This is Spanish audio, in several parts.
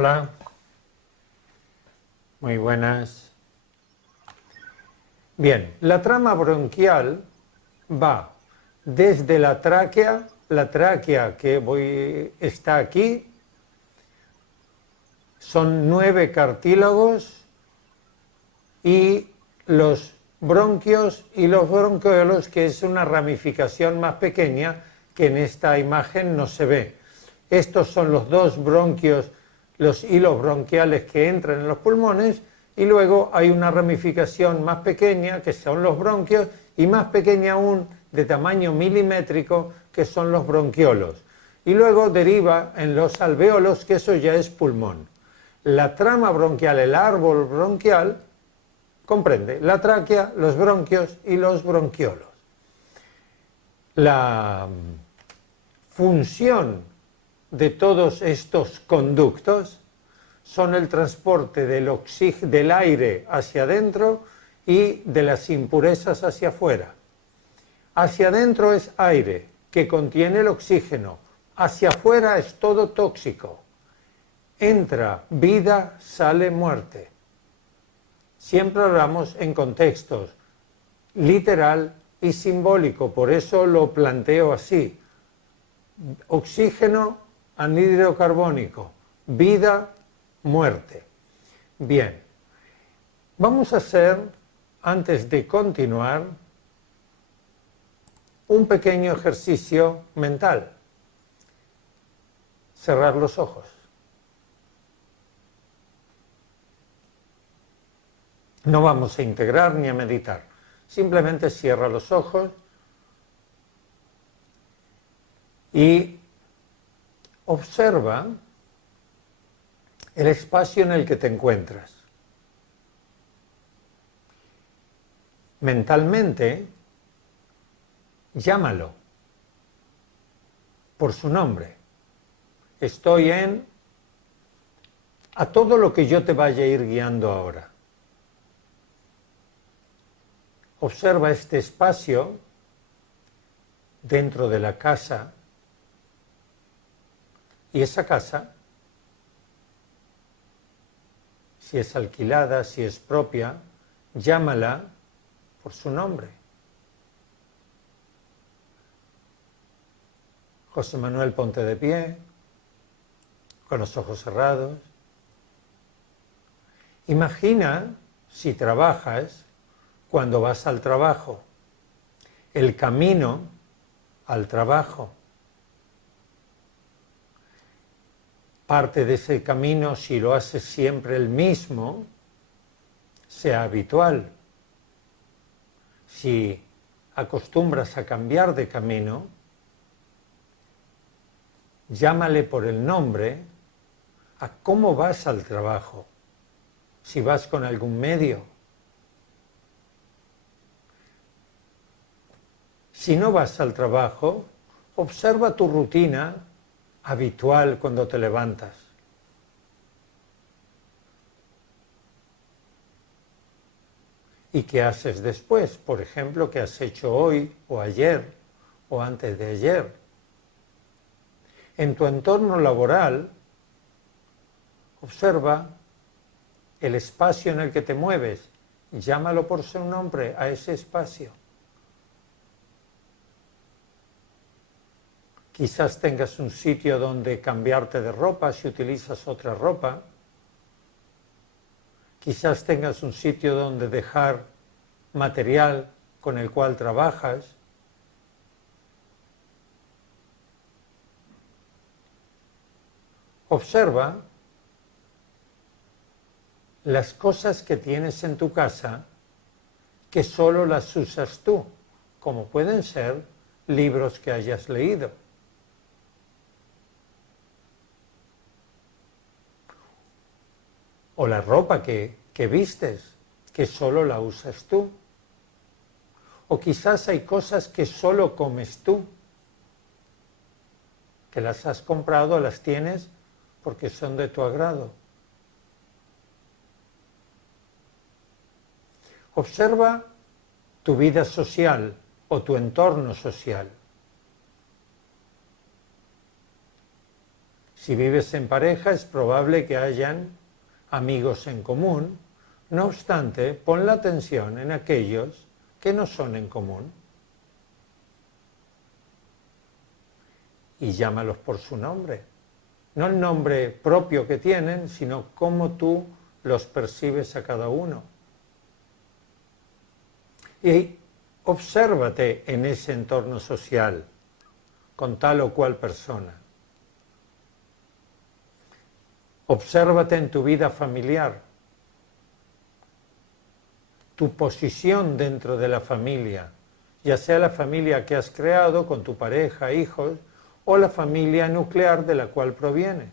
Hola, muy buenas. Bien, la trama bronquial va desde la tráquea que está aquí, son 9 cartílagos, y los bronquios y los bronquiolos, que es una ramificación más pequeña que en esta imagen no se ve. Estos son los dos bronquios, los hilos bronquiales que entran en los pulmones, y luego hay una ramificación más pequeña que son los bronquios, y más pequeña aún de tamaño milimétrico que son los bronquiolos, y luego deriva en los alveolos, que eso ya es pulmón. La trama bronquial, el árbol bronquial, comprende la tráquea, los bronquios y los bronquiolos. La función de todos estos conductos son el transporte del aire hacia adentro y de las impurezas hacia afuera. Hacia adentro es aire que contiene el oxígeno, hacia afuera es todo tóxico. Entra vida, sale muerte. Siempre hablamos en contextos literal y simbólico, por eso lo planteo así. Oxígeno, anhídrido carbónico, vida, muerte. Bien, vamos a hacer, antes de continuar, un pequeño ejercicio mental. Cerrar los ojos. No vamos a integrar ni a meditar, simplemente cierra los ojos y observa el espacio en el que te encuentras. Mentalmente, llámalo por su nombre. Estoy a todo lo que yo te vaya a ir guiando ahora. Observa este espacio dentro de la casa, y esa casa, si es alquilada, si es propia, llámala por su nombre. José Manuel, ponte de pie, con los ojos cerrados. Imagina, si trabajas, cuando vas al trabajo, el camino al trabajo. Parte de ese camino, si lo haces siempre el mismo, sea habitual. Si acostumbras a cambiar de camino, llámale por el nombre a cómo vas al trabajo. Si vas con algún medio. Si no vas al trabajo, observa tu rutina habitual cuando te levantas. ¿Y qué haces después? Por ejemplo, ¿qué has hecho hoy o ayer o antes de ayer? En tu entorno laboral, observa el espacio en el que te mueves. Llámalo por su nombre a ese espacio. Quizás tengas un sitio donde cambiarte de ropa si utilizas otra ropa. Quizás tengas un sitio donde dejar material con el cual trabajas. Observa las cosas que tienes en tu casa que solo las usas tú, como pueden ser libros que hayas leído. O la ropa que vistes, que solo la usas tú. O quizás hay cosas que solo comes tú, que las has comprado, las tienes porque son de tu agrado. Observa tu vida social o tu entorno social. Si vives en pareja es probable que hayan amigos en común. No obstante, pon la atención en aquellos que no son en común y llámalos por su nombre. No el nombre propio que tienen, sino cómo tú los percibes a cada uno. Y obsérvate en ese entorno social con tal o cual persona. Obsérvate en tu vida familiar, tu posición dentro de la familia, ya sea la familia que has creado con tu pareja, hijos, o la familia nuclear de la cual provienes.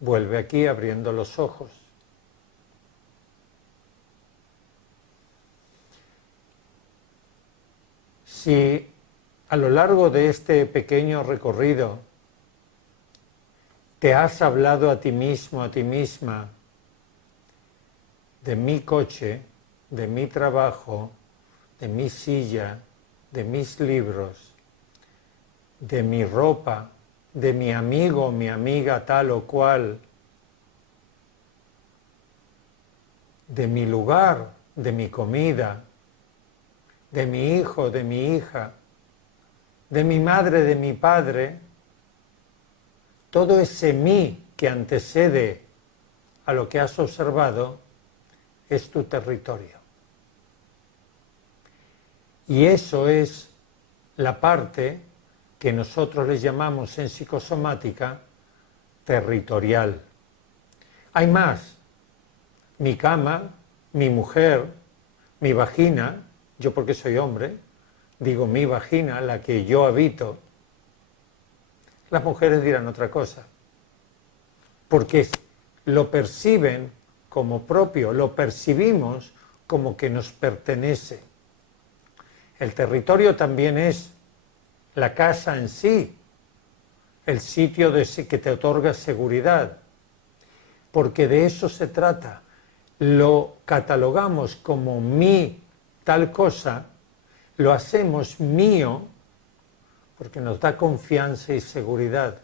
Vuelve aquí abriendo los ojos. Si a lo largo de este pequeño recorrido te has hablado a ti mismo, a ti misma, de mi coche, de mi trabajo, de mi silla, de mis libros, de mi ropa, de mi amigo o mi amiga tal o cual, de mi lugar, de mi comida, de mi hijo, de mi hija, de mi madre, de mi padre, todo ese mí que antecede a lo que has observado es tu territorio. Y eso es la parte que nosotros les llamamos en psicosomática territorial. Hay más. Mi cama, mi mujer, mi vagina, yo porque soy hombre, digo mi vagina, la que yo habito. Las mujeres dirán otra cosa, porque lo perciben como propio, lo percibimos como que nos pertenece. El territorio también es la casa en sí, el sitio que te otorga seguridad, porque de eso se trata. Lo catalogamos como mi tal cosa, lo hacemos mío porque nos da confianza y seguridad.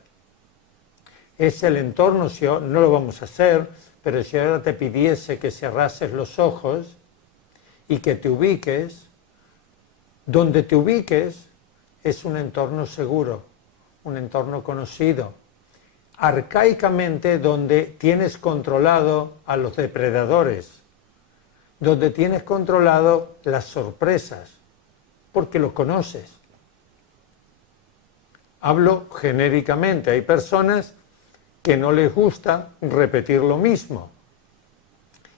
Es el entorno, no lo vamos a hacer, pero si ahora te pidiese que cerrases los ojos y que te ubiques, donde te ubiques es un entorno seguro, un entorno conocido, arcaicamente donde tienes controlado a los depredadores, donde tienes controlado las sorpresas, porque lo conoces. Hablo genéricamente, hay personas que no les gusta repetir lo mismo.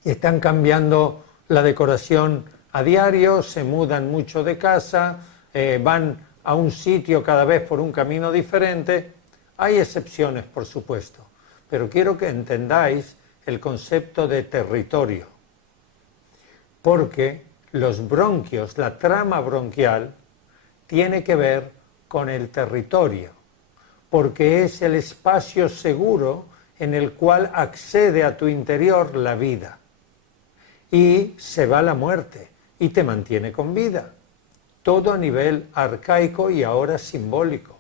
Están cambiando la decoración a diario, se mudan mucho de casa, van a un sitio cada vez por un camino diferente. Hay excepciones, por supuesto, pero quiero que entendáis el concepto de territorio, porque los bronquios, la trama bronquial, tiene que ver con el territorio, porque es el espacio seguro en el cual accede a tu interior la vida y se va la muerte y te mantiene con vida. Todo a nivel arcaico y ahora simbólico.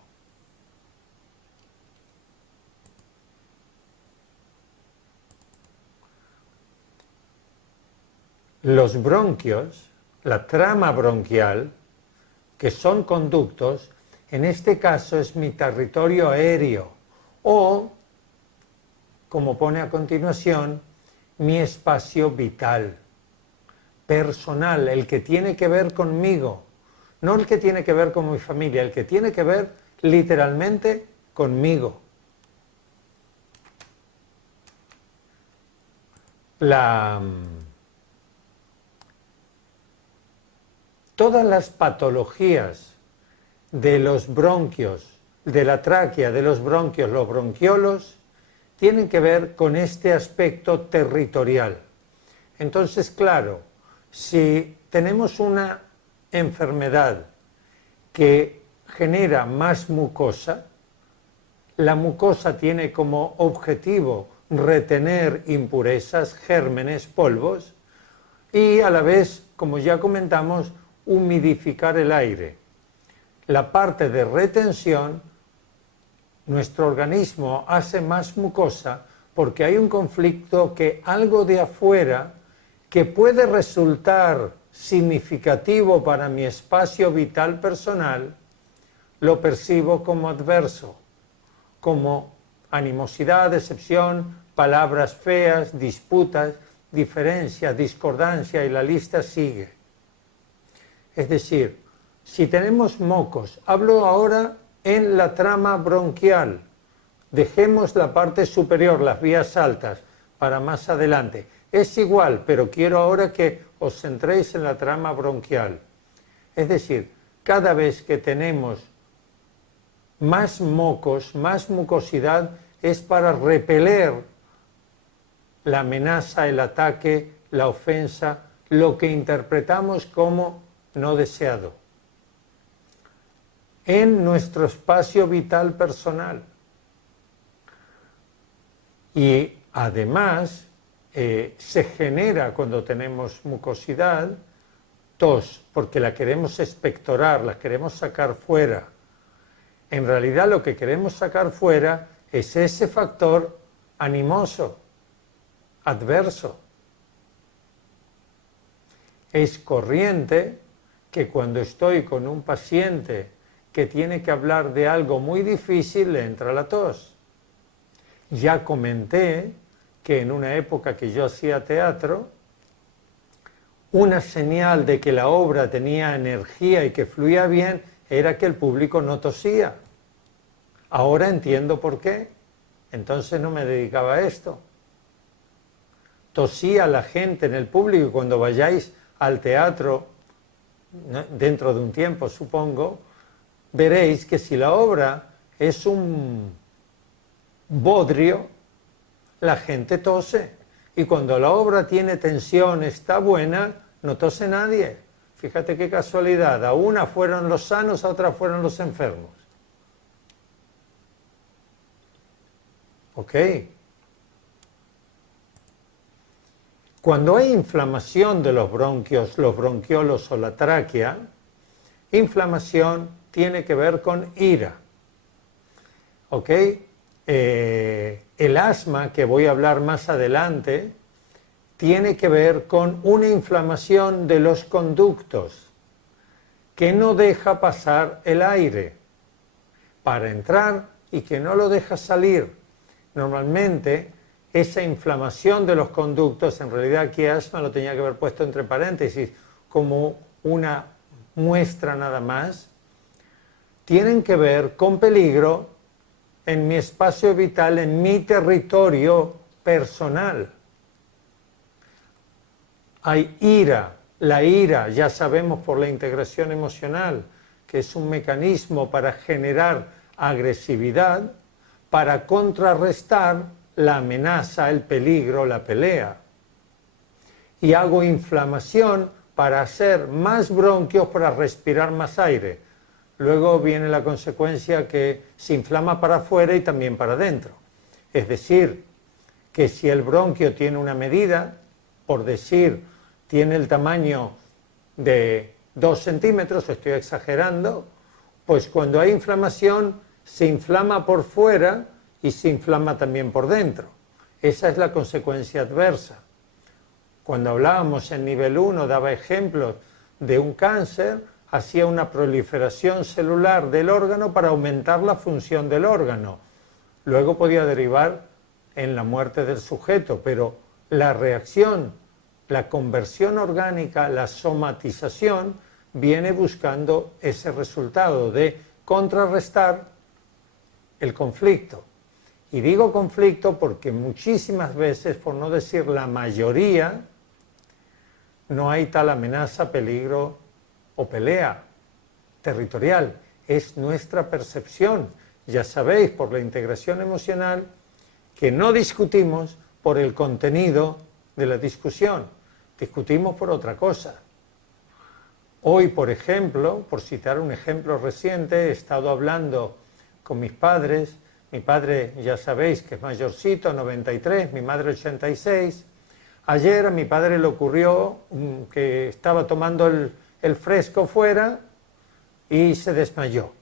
Los bronquios, la trama bronquial, que son conductos, en este caso es mi territorio aéreo o, como pone a continuación, mi espacio vital, personal, el que tiene que ver conmigo, no el que tiene que ver con mi familia, el que tiene que ver literalmente conmigo. Todas las patologías de los bronquios, de la tráquea, de los bronquios, los bronquiolos, tienen que ver con este aspecto territorial. Entonces, claro, si tenemos una enfermedad que genera más mucosa, la mucosa tiene como objetivo retener impurezas, gérmenes, polvos, y a la vez, como ya comentamos, humidificar el aire. la parte de retención, nuestro organismo hace más mucosa porque hay un conflicto que algo de afuera que puede resultar significativo para mi espacio vital personal, lo percibo como adverso, como animosidad, decepción, palabras feas, disputas, diferencia, discordancia y la lista sigue. Es decir, si tenemos mocos, hablo ahora en la trama bronquial, dejemos la parte superior, las vías altas, para más adelante. Es igual, pero quiero ahora que os centréis en la trama bronquial. Es decir, cada vez que tenemos más mocos, más mucosidad, es para repeler la amenaza, el ataque, la ofensa, lo que interpretamos como no deseado, en nuestro espacio vital personal. Y además se genera cuando tenemos mucosidad, tos, porque la queremos expectorar, la queremos sacar fuera. En realidad lo que queremos sacar fuera es ese factor animoso, adverso. Es corriente que cuando estoy con un paciente que tiene que hablar de algo muy difícil, le entra la tos. Ya comenté que en una época que yo hacía teatro, una señal de que la obra tenía energía y que fluía bien era que el público no tosía. Ahora entiendo por qué. Entonces no me dedicaba a esto. Tosía la gente en el público, y cuando vayáis al teatro, dentro de un tiempo supongo, veréis que si la obra es un bodrio, la gente tose. Y cuando la obra tiene tensión, está buena, no tose nadie. Fíjate qué casualidad, a una fueron los sanos, a otra fueron los enfermos. ¿Ok? Cuando hay inflamación de los bronquios, los bronquiolos o la tráquea, inflamación tiene que ver con ira. ¿Ok? El asma, que voy a hablar más adelante, tiene que ver con una inflamación de los conductos que no deja pasar el aire para entrar y que no lo deja salir. Normalmente esa inflamación de los conductos, en realidad aquí asma lo tenía que haber puesto entre paréntesis como una muestra nada más, tienen que ver con peligro en mi espacio vital, en mi territorio personal. Hay ira, la ira ya sabemos por la integración emocional que es un mecanismo para generar agresividad, para contrarrestar la amenaza, el peligro, la pelea. Y hago inflamación para hacer más bronquios, para respirar más aire. Luego viene la consecuencia que se inflama para afuera y también para adentro. Es decir, que si el bronquio tiene una medida, por decir, tiene el tamaño de 2 centímetros, estoy exagerando, pues cuando hay inflamación se inflama por fuera y se inflama también por dentro. Esa es la consecuencia adversa. Cuando hablábamos en nivel 1, daba ejemplos de un cáncer, hacía una proliferación celular del órgano para aumentar la función del órgano. Luego podía derivar en la muerte del sujeto, pero la reacción, la conversión orgánica, la somatización, viene buscando ese resultado de contrarrestar el conflicto. Y digo conflicto porque muchísimas veces, por no decir la mayoría, no hay tal amenaza, peligro o pelea territorial. Es nuestra percepción. Ya sabéis, por la integración emocional, que no discutimos por el contenido de la discusión, discutimos por otra cosa. Hoy, por ejemplo, por citar un ejemplo reciente, he estado hablando con mis padres. Mi padre, ya sabéis que es mayorcito, 93, mi madre 86. Ayer a mi padre le ocurrió que estaba tomando el fresco fuera y se desmayó.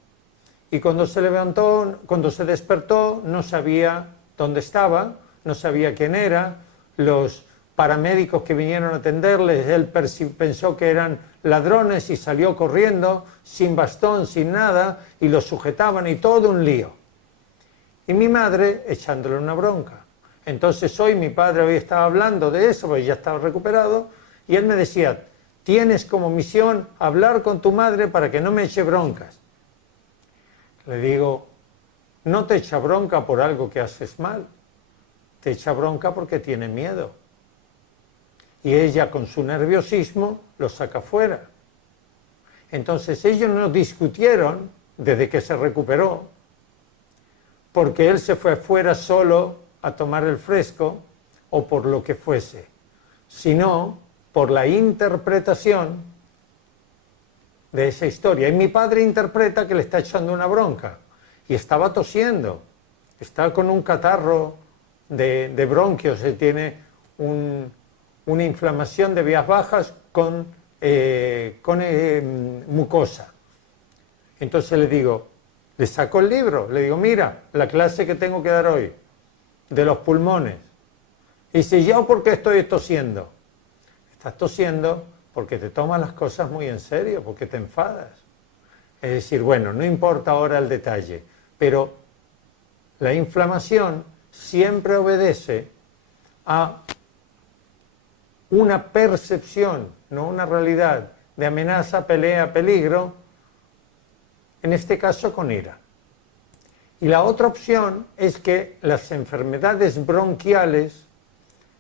Y cuando se levantó, cuando se despertó, no sabía dónde estaba, no sabía quién era. Los paramédicos que vinieron a atenderles, él pensó que eran ladrones y salió corriendo, sin bastón, sin nada, y lo sujetaban y todo un lío. Y mi madre echándole una bronca. Entonces hoy mi padre hoy estaba hablando de eso, porque ya estaba recuperado, y él me decía, tienes como misión hablar con tu madre para que no me eche broncas. Le digo, no te echa bronca por algo que haces mal, te echa bronca porque tiene miedo. Y ella con su nerviosismo lo saca fuera. Entonces ellos no discutieron desde que se recuperó, porque él se fue fuera solo a tomar el fresco o por lo que fuese, sino por la interpretación de esa historia. Y mi padre interpreta que le está echando una bronca y estaba tosiendo, está con un catarro de bronquios, tiene una inflamación de vías bajas con mucosa. Entonces le digo, le saco el libro, le digo, mira, la clase que tengo que dar hoy, de los pulmones. Y dice, ¿yo por qué estoy tosiendo? Estás tosiendo porque te tomas las cosas muy en serio, porque te enfadas. Es decir, bueno, no importa ahora el detalle, pero la inflamación siempre obedece a una percepción, no una realidad, de amenaza, pelea, peligro, en este caso con ira. Y la otra opción es que las enfermedades bronquiales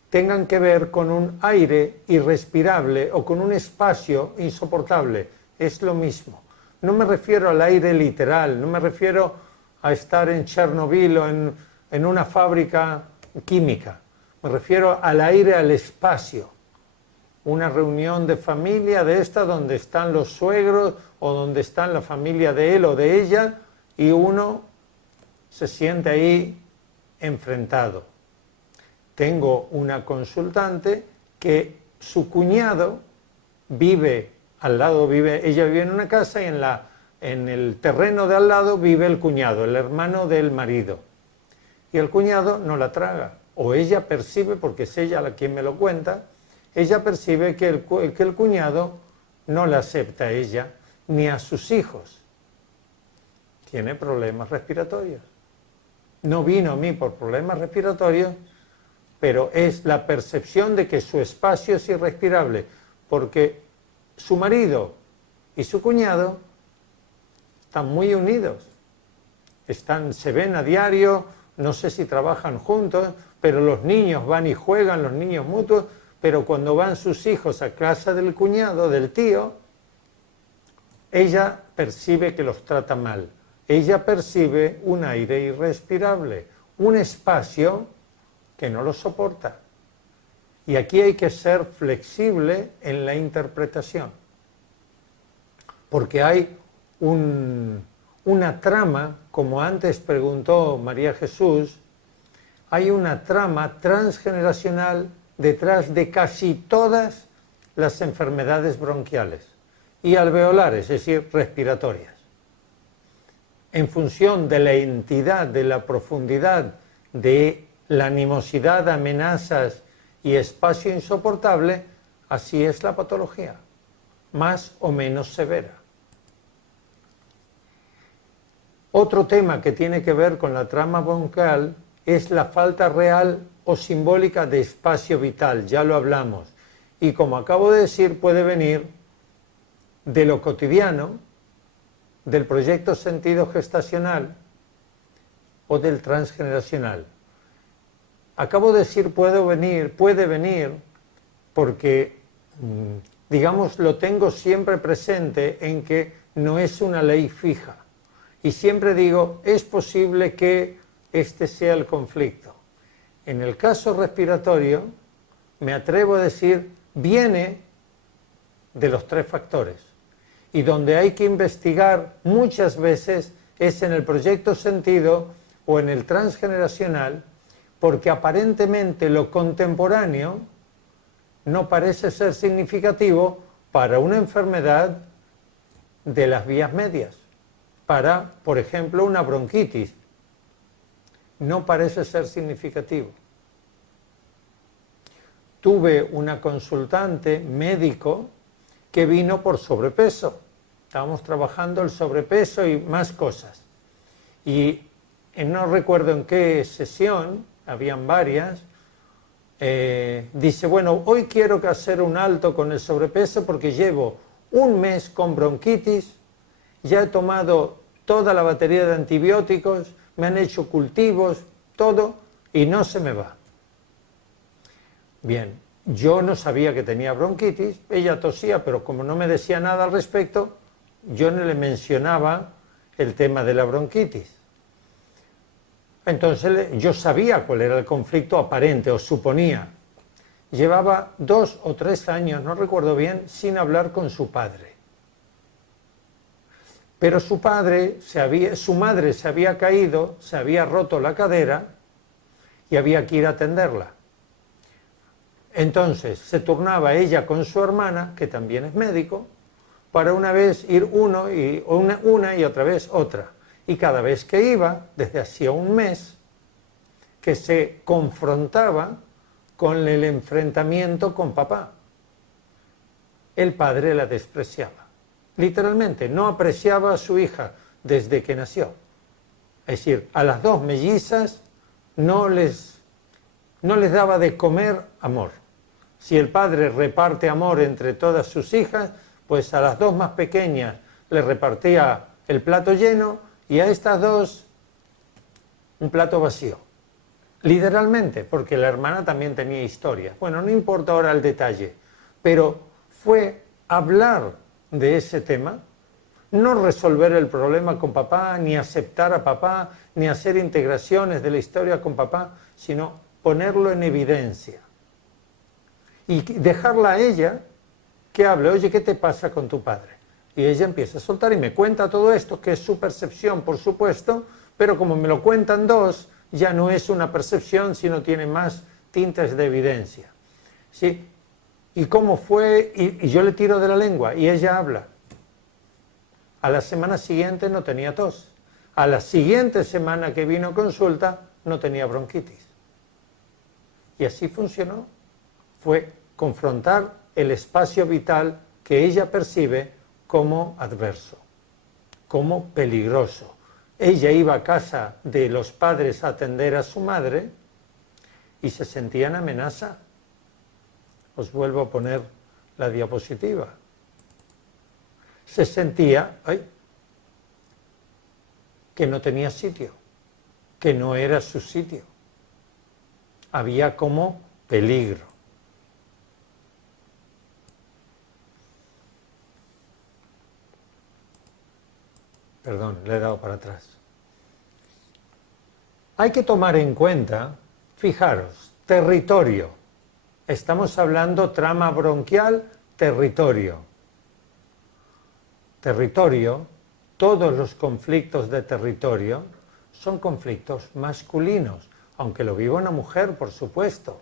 tengan que ver con un aire irrespirable o con un espacio insoportable. Es lo mismo. No me refiero al aire literal, no me refiero a estar en Chernobyl o en una fábrica química. Me refiero al aire, al espacio. Una reunión de familia de esta donde están los suegros o donde están la familia de él o de ella y uno se siente ahí enfrentado. Tengo una consultante que su cuñado vive al lado, ella vive en una casa y en el terreno de al lado vive el cuñado, el hermano del marido. Y el cuñado no la traga, o ella percibe, porque es ella la quien me lo cuenta, ella percibe que el cuñado no la acepta a ella ni a sus hijos. Tiene problemas respiratorios. No vino a mí por problemas respiratorios, pero es la percepción de que su espacio es irrespirable, porque su marido y su cuñado están muy unidos, se ven a diario, no sé si trabajan juntos, pero los niños van y juegan, los niños mutuos, pero cuando van sus hijos a casa del cuñado, del tío, ella percibe que los trata mal, ella percibe un aire irrespirable, un espacio que no lo soporta. Y aquí hay que ser flexible en la interpretación, porque hay una trama, como antes preguntó María Jesús, hay una trama transgeneracional detrás de casi todas las enfermedades bronquiales y alveolares, es decir, respiratorias. En función de la entidad, de la profundidad, de la animosidad, amenazas y espacio insoportable, así es la patología, más o menos severa. Otro tema que tiene que ver con la trama bronquial es la falta real o simbólica de espacio vital, ya lo hablamos. Y como acabo de decir, puede venir de lo cotidiano, del proyecto sentido gestacional o del transgeneracional. Acabo de decir puede venir porque, digamos, lo tengo siempre presente en que no es una ley fija. Y siempre digo, es posible que este sea el conflicto. En el caso respiratorio, me atrevo a decir, viene de los tres factores. Y donde hay que investigar muchas veces es en el proyecto sentido o en el transgeneracional, porque aparentemente lo contemporáneo no parece ser significativo para una enfermedad de las vías medias para, por ejemplo, una bronquitis. No parece ser significativo. Tuve una consultante médico que vino por sobrepeso. Estábamos trabajando el sobrepeso y más cosas. Y no recuerdo en qué sesión, habían varias, dice, bueno, hoy quiero hacer un alto con el sobrepeso porque llevo un mes con bronquitis, ya he tomado toda la batería de antibióticos, me han hecho cultivos, todo, y no se me va. Bien, yo no sabía que tenía bronquitis, ella tosía, pero como no me decía nada al respecto, yo no le mencionaba el tema de la bronquitis. Entonces yo sabía cuál era el conflicto aparente, o suponía. Llevaba 2 o 3 años, no recuerdo bien, sin hablar con su padre. Pero su madre se había caído, se había roto la cadera y había que ir a atenderla. Entonces se turnaba ella con su hermana, que también es médico, para una vez ir una y otra vez otra. Y cada vez que iba, desde hacía un mes, que se confrontaba con el enfrentamiento con papá. El padre la despreciaba. Literalmente, no apreciaba a su hija desde que nació. Es decir, a las 2 mellizas no les daba de comer amor. Si el padre reparte amor entre todas sus hijas, pues a las 2 más pequeñas le repartía el plato lleno y a estas 2 un plato vacío. Literalmente, porque la hermana también tenía historia. Bueno, no importa ahora el detalle, pero fue hablar de ese tema, no resolver el problema con papá, ni aceptar a papá, ni hacer integraciones de la historia con papá, sino ponerlo en evidencia. Y dejarla a ella que hable, oye, ¿qué te pasa con tu padre? Y ella empieza a soltar y me cuenta todo esto, que es su percepción, por supuesto, pero como me lo cuentan 2, ya no es una percepción, sino tiene más tintes de evidencia. ¿Sí? ¿Y cómo fue? Y yo le tiro de la lengua y ella habla. A la semana siguiente no tenía tos. A la siguiente semana que vino a consulta no tenía bronquitis. Y así funcionó. Fue confrontar el espacio vital que ella percibe como adverso, como peligroso. Ella iba a casa de los padres a atender a su madre y se sentía en amenaza. Os vuelvo a poner la diapositiva. Se sentía que no tenía sitio, que no era su sitio. Había como peligro. Perdón, le he dado para atrás. Hay que tomar en cuenta, fijaros, territorio. Estamos hablando trama bronquial, territorio. Territorio, todos los conflictos de territorio son conflictos masculinos, aunque lo viva una mujer, por supuesto.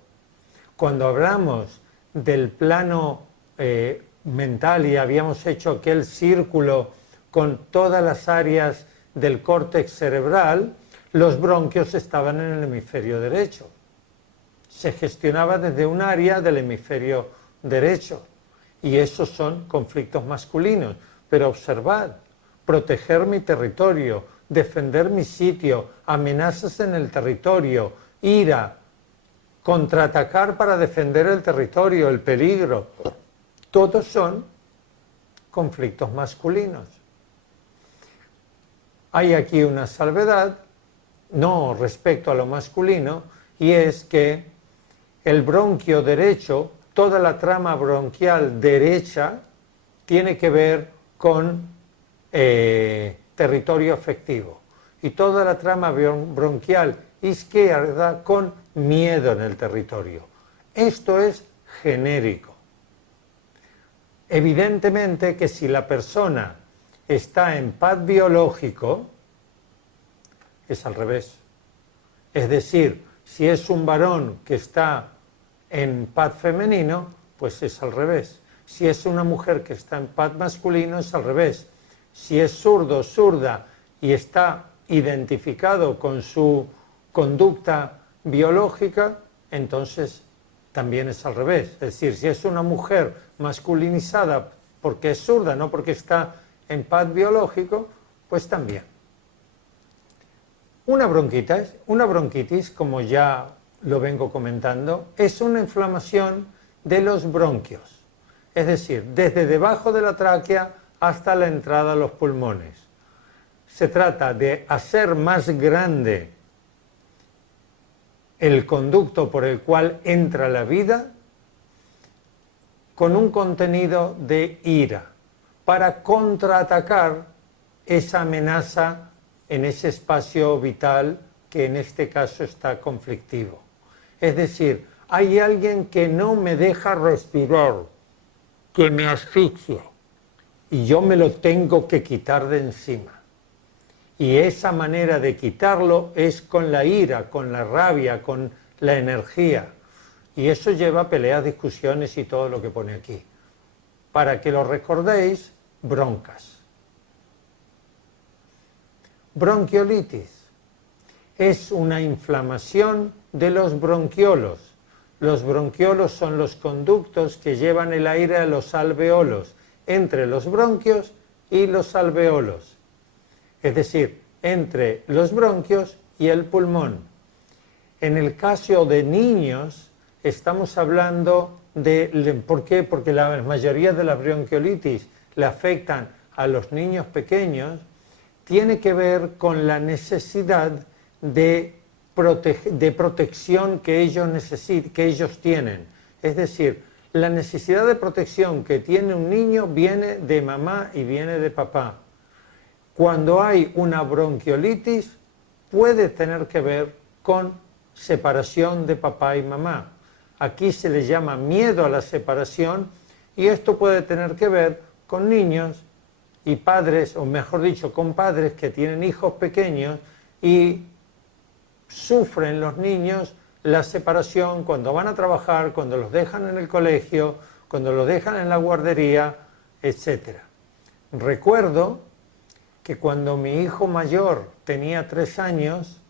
Cuando hablamos del plano mental y habíamos hecho aquel círculo con todas las áreas del córtex cerebral, los bronquios estaban en el hemisferio derecho. Se gestionaba desde un área del hemisferio derecho. Y esos son conflictos masculinos. Pero observad, proteger mi territorio, defender mi sitio, amenazas en el territorio, ira, contraatacar para defender el territorio, el peligro, todos son conflictos masculinos. Hay aquí una salvedad, no respecto a lo masculino, y es que el bronquio derecho, toda la trama bronquial derecha, tiene que ver con territorio afectivo, y toda la trama bronquial izquierda con miedo en el territorio. Esto es genérico. Evidentemente que si la persona está en pad biológico, es al revés. Es decir, si es un varón que está en pad femenino, pues es al revés. Si es una mujer que está en pad masculino, es al revés. si es zurdo o zurda y está identificado con su conducta biológica, entonces también es al revés. Es decir, si es una mujer masculinizada porque es zurda, no porque está en paz biológico, pues también. Una bronquitis, como ya lo vengo comentando, es una inflamación de los bronquios, es decir, desde debajo de la tráquea hasta la entrada a los pulmones. Se trata de hacer más grande el conducto por el cual entra la vida con un contenido de ira para contraatacar esa amenaza en ese espacio vital que en este caso está conflictivo. Es decir, hay alguien que no me deja respirar, que me asfixia y yo me lo tengo que quitar de encima. Y esa manera de quitarlo es con la ira, con la rabia, con la energía. Y eso lleva a peleas, discusiones y todo lo que pone aquí. Para que lo recordéis, broncas. Bronquiolitis es una inflamación de los bronquiolos. Los bronquiolos son los conductos que llevan el aire a los alveolos, entre los bronquios y los alveolos. Es decir, entre los bronquios y el pulmón. En el caso de niños, estamos hablando de... ¿Por qué? Porque la mayoría de las bronquiolitis le afectan a los niños pequeños, tiene que ver con la necesidad de protección que ellos tienen. Es decir, la necesidad de protección que tiene un niño viene de mamá y viene de papá. Cuando hay una bronquiolitis, puede tener que ver con separación de papá y mamá. Aquí se le llama miedo a la separación y esto puede tener que ver con niños y padres, o mejor dicho, con padres que tienen hijos pequeños y sufren los niños la separación cuando van a trabajar, cuando los dejan en el colegio, cuando los dejan en la guardería, etc. Recuerdo que cuando mi hijo mayor tenía 3 años,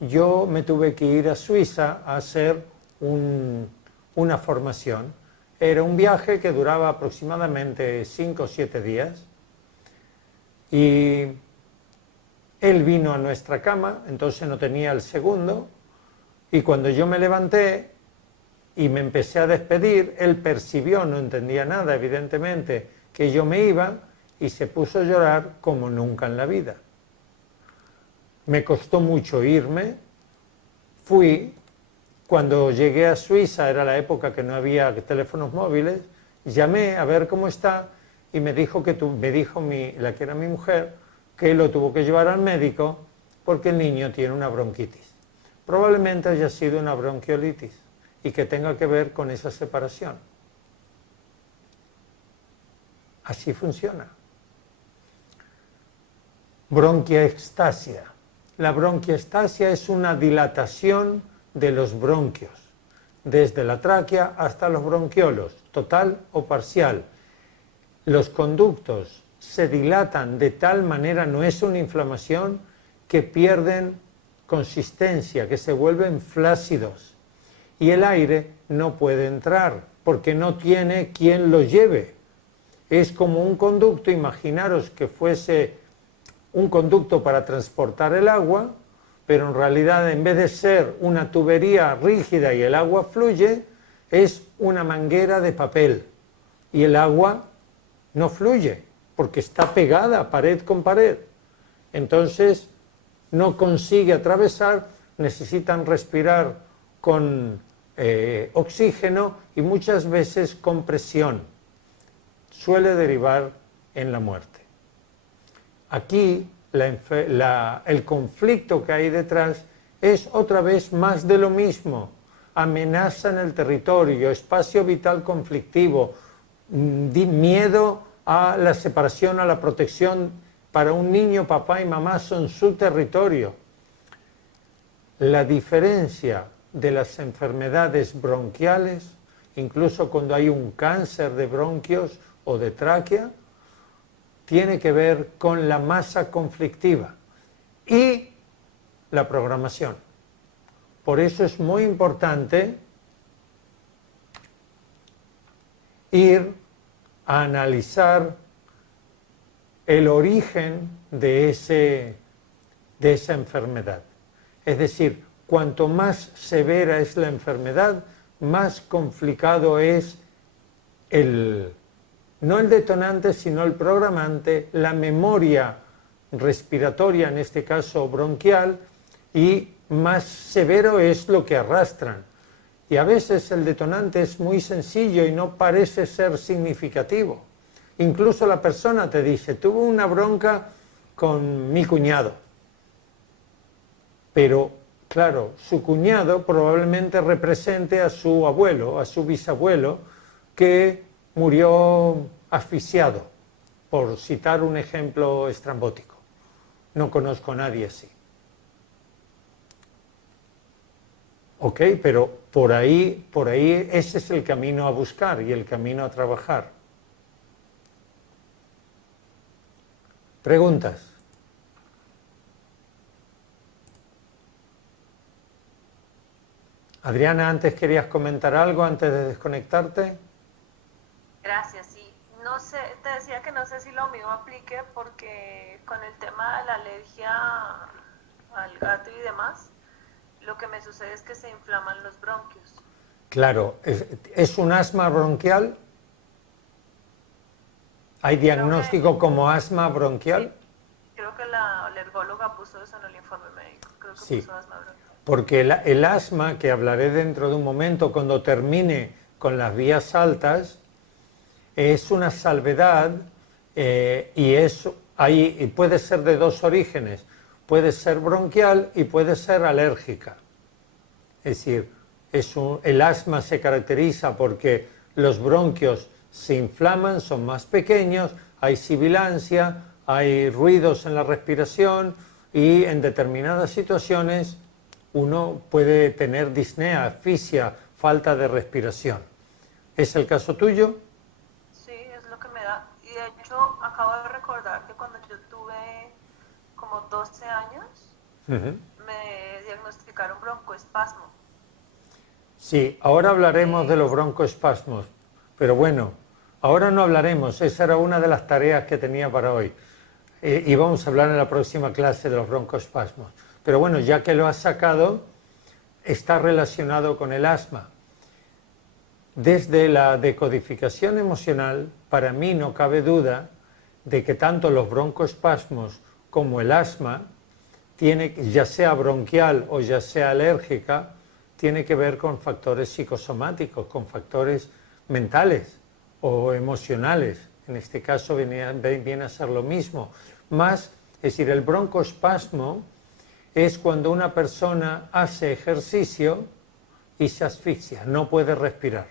yo me tuve que ir a Suiza a hacer una formación. Era un viaje que duraba aproximadamente 5 o 7 días y él vino a nuestra cama, entonces no tenía el segundo, y cuando yo me levanté y me empecé a despedir, él percibió, no entendía nada evidentemente, que yo me iba y se puso a llorar como nunca en la vida. Me costó mucho irme, fui, cuando llegué a Suiza, era la época que no había teléfonos móviles, llamé a ver cómo está y me dijo la que era mi mujer, que lo tuvo que llevar al médico porque el niño tiene una bronquitis. Probablemente haya sido una bronquiolitis y que tenga que ver con esa separación. Así funciona. Bronquiectasia. La bronquiectasia es una dilatación de los bronquios, desde la tráquea hasta los bronquiolos, total o parcial. Los conductos se dilatan de tal manera, no es una inflamación, que pierden consistencia, que se vuelven flácidos. Y el aire no puede entrar, porque no tiene quien lo lleve. Es como un conducto, imaginaros que fuese un conducto para transportar el agua, pero en realidad en vez de ser una tubería rígida y el agua fluye, es una manguera de papel. Y el agua no fluye, porque está pegada pared con pared. Entonces no consigue atravesar, necesitan respirar con oxígeno y muchas veces con presión. Suele derivar en la muerte. Aquí el conflicto que hay detrás es otra vez más de lo mismo. Amenaza en el territorio, espacio vital conflictivo, miedo a la separación, a la protección. Para un niño, papá y mamá son su territorio. La diferencia de las enfermedades bronquiales, incluso cuando hay un cáncer de bronquios o de tráquea, tiene que ver con la masa conflictiva y la programación. Por eso es muy importante ir a analizar el origen de esa enfermedad. Es decir, cuanto más severa es la enfermedad, más complicado es no el detonante, sino el programante, la memoria respiratoria, en este caso bronquial, y más severo es lo que arrastran. Y a veces el detonante es muy sencillo y no parece ser significativo. Incluso la persona te dice, tuve una bronca con mi cuñado. Pero, claro, su cuñado probablemente represente a su abuelo, a su bisabuelo, que murió asfixiado, por citar un ejemplo estrambótico. No conozco a nadie así. Ok, pero por ahí ese es el camino a buscar y el camino a trabajar. ¿Preguntas? Adriana, antes querías comentar algo antes de desconectarte. Gracias, sí. No sé, te decía que no sé si lo mismo aplique porque con el tema de la alergia al gato y demás, lo que me sucede es que se inflaman los bronquios. Claro, ¿es un asma bronquial? ¿Hay diagnóstico como asma bronquial? Sí, creo que la alergóloga puso eso en el informe médico. Creo que Sí, puso asma bronquial. porque el asma, que hablaré dentro de un momento cuando termine con las vías altas, es una salvedad y puede ser de dos orígenes. Puede ser bronquial y puede ser alérgica. Es decir, el asma se caracteriza porque los bronquios se inflaman, son más pequeños, hay sibilancia, hay ruidos en la respiración y en determinadas situaciones uno puede tener disnea, asfixia, falta de respiración. ¿Es el caso tuyo? Sí, es lo que me da. Y de hecho, acabo de recordar que cuando yo tuve como 12 años, me diagnosticaron broncoespasmo. Sí, ahora hablaremos de los broncoespasmos, pero bueno, ahora no hablaremos, esa era una de las tareas que tenía para hoy. Y vamos a hablar en la próxima clase de los broncoespasmos. Pero bueno, ya que lo has sacado, está relacionado con el asma. Desde la decodificación emocional, para mí no cabe duda de que tanto los broncoespasmos como el asma, ya sea bronquial o ya sea alérgica, tiene que ver con factores psicosomáticos, con factores mentales o emocionales. En este caso viene a ser lo mismo. Es decir, el broncoespasmo es cuando una persona hace ejercicio y se asfixia, no puede respirar.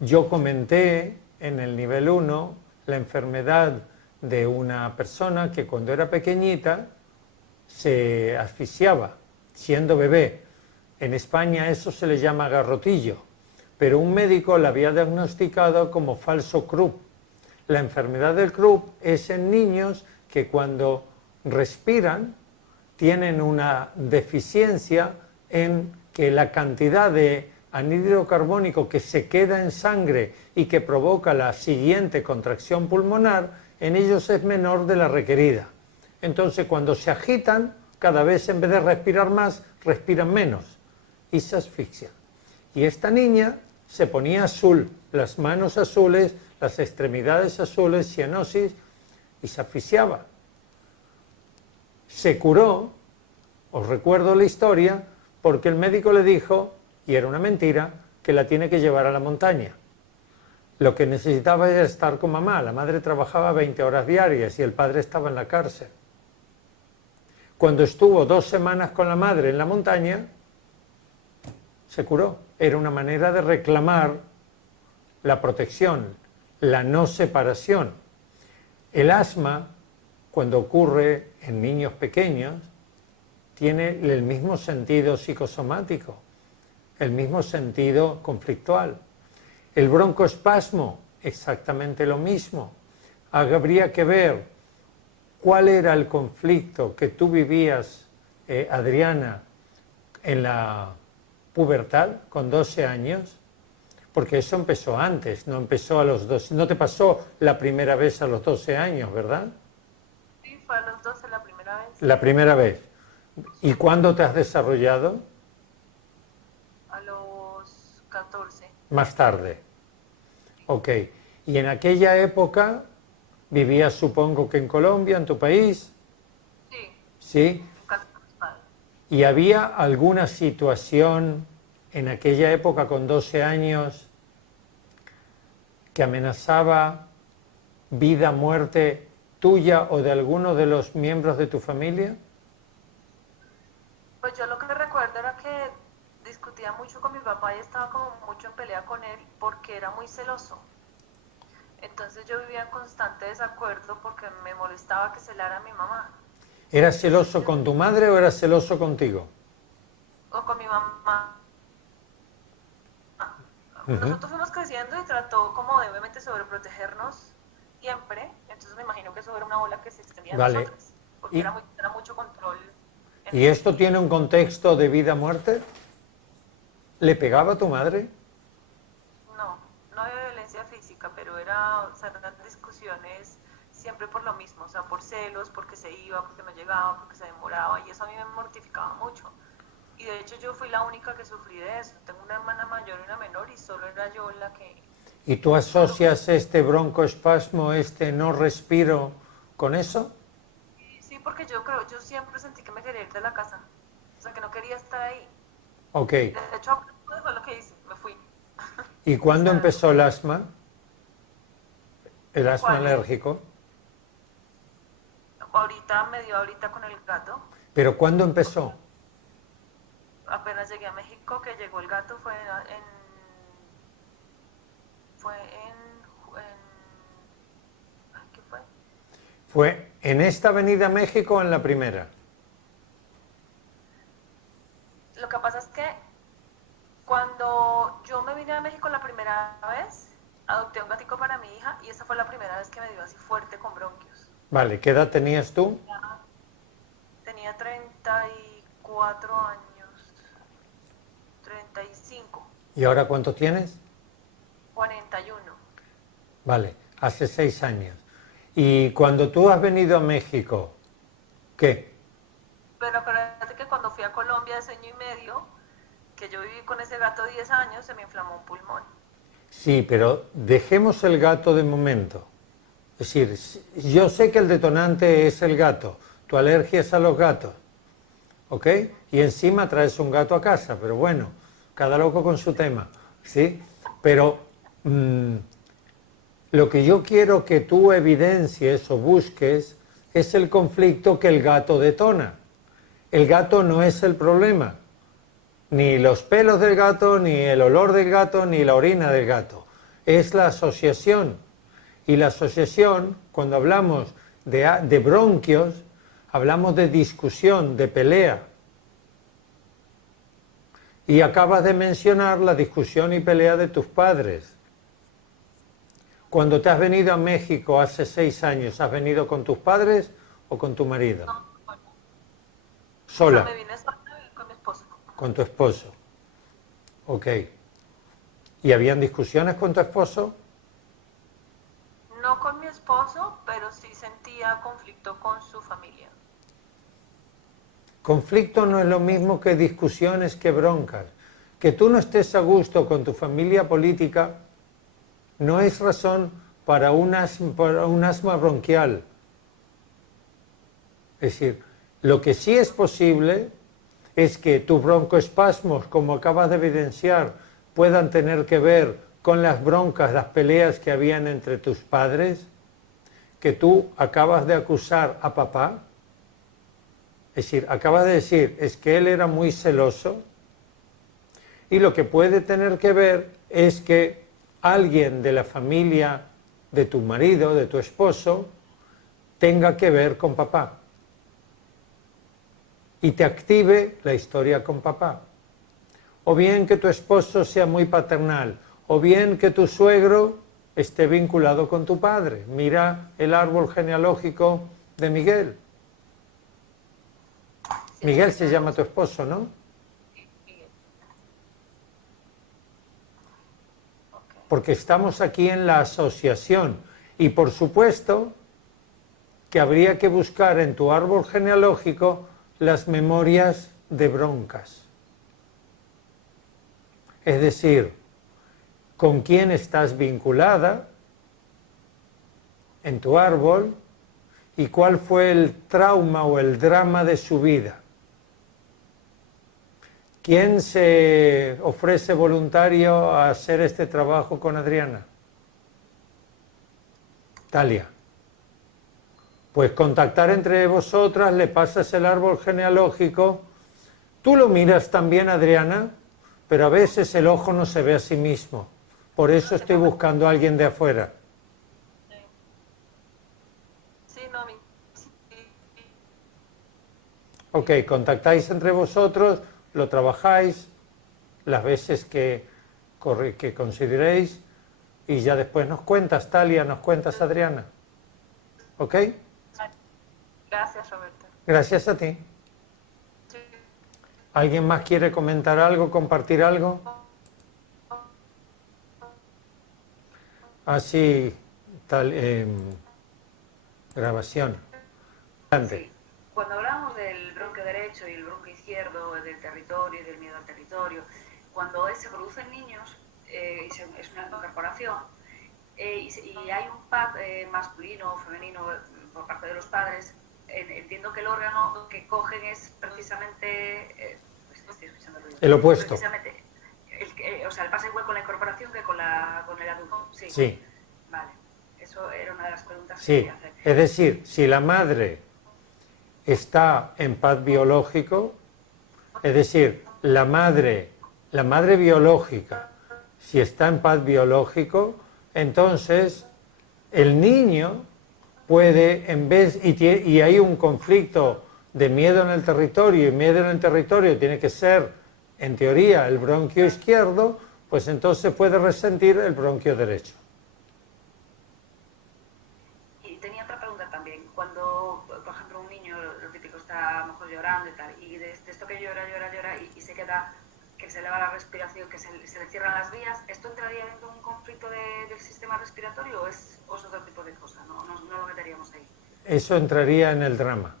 Yo comenté en el nivel 1 la enfermedad de una persona que cuando era pequeñita se asfixiaba, siendo bebé. En España eso se le llama garrotillo, pero un médico la había diagnosticado como falso Krupp. La enfermedad del Krupp es en niños que cuando respiran tienen una deficiencia en que la cantidad de anhídrido carbónico que se queda en sangre y que provoca la siguiente contracción pulmonar, en ellos es menor de la requerida. Entonces, cuando se agitan, cada vez en vez de respirar más, respiran menos y se asfixian. Y esta niña se ponía azul, las manos azules, las extremidades azules, cianosis, y se asfixiaba. Se curó, os recuerdo la historia, porque el médico le dijo, y era una mentira, que la tiene que llevar a la montaña. Lo que necesitaba era estar con mamá. La madre trabajaba 20 horas diarias y el padre estaba en la cárcel. Cuando estuvo 2 semanas con la madre en la montaña, se curó. Era una manera de reclamar la protección, la no separación. El asma, cuando ocurre en niños pequeños, tiene el mismo sentido psicosomático, el mismo sentido conflictual. El broncoespasmo, exactamente lo mismo. habría que ver cuál era el conflicto que tú vivías, Adriana, en la pubertad, con 12 años, porque eso empezó antes, no empezó a los 12, no te pasó la primera vez a los 12 años, ¿verdad? Sí, fue a los 12 la primera vez. La primera vez. ¿Y cuándo te has desarrollado? A los 14. Más tarde. Ok. Y en aquella época vivías, supongo que en Colombia, en tu país, Sí, ¿sí? en casa de mis padres. ¿Y había alguna situación en aquella época con 12 años que amenazaba vida, muerte tuya o de alguno de los miembros de tu familia? Pues yo lo que recuerdo era que discutía mucho con mi papá y estaba como mucho en pelea con él porque era muy celoso. Entonces yo vivía en constante desacuerdo porque me molestaba que celara a mi mamá ¿Eras celoso con tu madre o eras celoso contigo? o con mi mamá. Nosotros fuimos creciendo y trató como de obviamente sobreprotegernos siempre, entonces me imagino que eso era una ola que se extendía a Vale. nosotros, porque ¿Y, era mucho control. ¿y esto tiene un contexto de vida-muerte? ¿Le pegaba a tu madre? No, no había violencia física, pero era, o sea, eran discusiones siempre por lo mismo, o sea, por celos, porque se iba, porque no llegaba, porque se demoraba, y eso a mí me mortificaba mucho. Y de hecho yo fui la única que sufrí de eso. Tengo una hermana mayor y una menor y solo era yo la que... ¿Y tú asocias este broncoespasmo, este no respiro, con eso? Sí, porque yo creo, yo siempre sentí que me quería ir de la casa, o sea, que no quería estar ahí. Ok. De hecho, fue lo que hice, me fui. ¿Y O cuándo sea, empezó el asma? ¿El asma ¿cuál? alérgico? Ahorita me dio ahorita con el gato. ¿Pero cuándo empezó? Apenas llegué a México, que llegó el gato, fue ay, ¿qué fue? ¿Fue en esta avenida México o en la primera? Lo que pasa es que cuando yo me vine a México la primera vez, adopté un gatico para mi hija y esa fue la primera vez que me dio así fuerte con bronquios. Vale, ¿qué edad tenías tú? Tenía 34 años, 35, ¿Y ahora cuánto tienes? 41. Vale, hace 6 años. ¿Y cuando tú has venido a México, qué? Pero acuérdate que cuando fui a Colombia ese año y medio, que yo viví con ese gato 10 años, se me inflamó un pulmón. Sí, pero dejemos el gato de momento. Es decir, yo sé que el detonante es el gato, tu alergia es a los gatos, ¿ok? Y encima traes un gato a casa, pero bueno, cada loco con su tema, ¿sí? Pero lo que yo quiero que tú evidencies o busques es el conflicto que el gato detona. El gato no es el problema, ni los pelos del gato, ni el olor del gato, ni la orina del gato. Es la asociación. Y la asociación, cuando hablamos de bronquios, hablamos de discusión, de pelea. Y acabas de mencionar la discusión y pelea de tus padres. Cuando te has venido a México hace 6 años, ¿has venido con tus padres o con tu marido? No, bueno, o sea, Sola, me vine sola a vivir con mi esposo. con tu esposo. Ok. ¿Y habían discusiones con tu esposo? No con mi esposo, pero sí sentía conflicto con su familia. Conflicto no es lo mismo que discusiones, que broncas. Que tú no estés a gusto con tu familia política no es razón para un asma bronquial. Es decir, lo que sí es posible es que tus broncoespasmos, como acabas de evidenciar, puedan tener que ver con las broncas, las peleas que habían entre tus padres, que tú acabas de acusar a papá. Es decir, acabas de decir, es que él era muy celoso, y lo que puede tener que ver es que alguien de la familia de tu marido, de tu esposo, tenga que ver con papá y te active la historia con papá. O bien que tu esposo sea muy paternal, o bien que tu suegro esté vinculado con tu padre. Mira el árbol genealógico de Miguel. Sí, Miguel se llama tu esposo, ¿no? Miguel. Ok. Porque estamos aquí en la asociación y por supuesto que habría que buscar en tu árbol genealógico las memorias de broncas. Es decir, con quién estás vinculada en tu árbol y cuál fue el trauma o el drama de su vida. ¿Quién se ofrece voluntario a hacer este trabajo con Adriana? Talia. Pues contactar entre vosotras, le pasas el árbol genealógico. Tú lo miras también, Adriana, pero a veces el ojo no se ve a sí mismo. Por eso estoy buscando a alguien de afuera. Sí, no, sí. Ok, contactáis entre vosotros, lo trabajáis las veces que consideréis y ya después nos cuentas, Talia, nos cuentas, Adriana. ¿Ok? Gracias, Roberto. Gracias a ti. Sí. ¿Alguien más quiere comentar algo, compartir algo? Así, tal, grabación. Adelante. Sí. Cuando hablamos del bronquio derecho y el bronquio izquierdo, del territorio y del miedo al territorio, cuando se producen niños, es una incorporación, y hay un pad masculino o femenino por parte de los padres, entiendo que el órgano que cogen es precisamente, estoy escuchando el ruido, El opuesto. precisamente, o sea, pasa igual con la incorporación que con el adulto. Sí. Sí. Vale, eso era una de las preguntas que Sí, quería hacer. es decir, si la madre está en pad biológico, es decir, la madre biológica, si está en pad biológico, entonces el niño puede, en vez, y hay un conflicto de miedo en el territorio, y miedo en el territorio tiene que ser, en teoría, el bronquio izquierdo, pues entonces puede resentir el bronquio derecho. Y tenía otra pregunta también. Cuando, por ejemplo, un niño, lo típico, está a lo mejor llorando y tal, y de esto que llora y se queda, que se eleva la respiración, que se le cierran las vías, ¿esto entraría dentro de un conflicto del sistema respiratorio o es otro tipo de cosa? No lo meteríamos ahí. Eso entraría en el drama.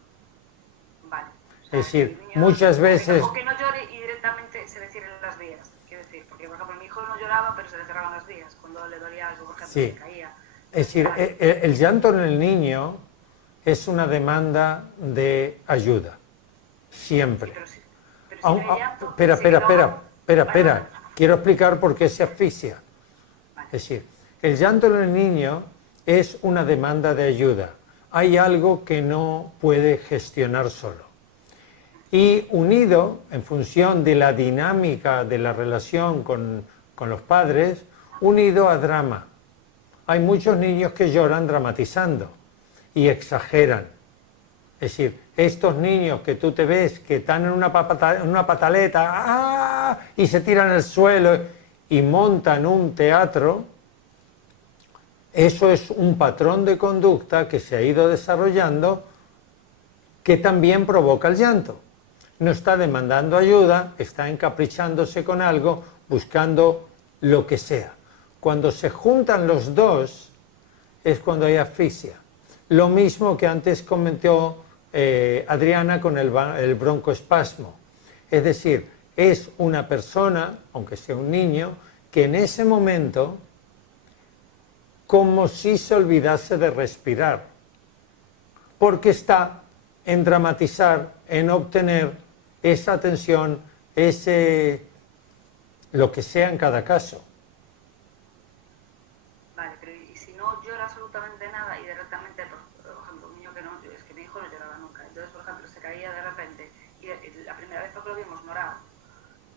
Vale. O Es sea, decir, el niño muchas veces... O que no llore y directamente se le cierren las vías. Quiero decir, porque, por ejemplo, mi hijo no lloraba, pero se le cerraban las vías cuando le dolía algo, por ejemplo, Sí. se caía. Es decir, el llanto en el niño es una demanda de ayuda, siempre. Sí, pero si no hay llanto, Espera. Quiero explicar por qué se asfixia. Vale. Es decir, el llanto en el niño es una demanda de ayuda. Hay algo que no puede gestionar solo. Y unido, en función de la dinámica de la relación con los padres, unido a drama. Hay muchos niños que lloran dramatizando y exageran. Es decir, estos niños que tú te ves que están en una pataleta ¡ah!, y se tiran al suelo y montan un teatro, eso es un patrón de conducta que se ha ido desarrollando que también provoca el llanto. No está demandando ayuda, está encaprichándose con algo, buscando lo que sea. Cuando se juntan los dos es cuando hay asfixia. Lo mismo que antes comentó Adriana con el broncoespasmo. Es decir, es una persona, aunque sea un niño, que en ese momento, como si se olvidase de respirar, porque está en dramatizar, en obtener esa atención, lo que sea en cada caso. Vale, pero ¿y si no llora absolutamente nada y directamente, por ejemplo, un niño que no, es que mi hijo no lloraba nunca, entonces, por ejemplo, se caía de repente y la primera vez que lo vimos morado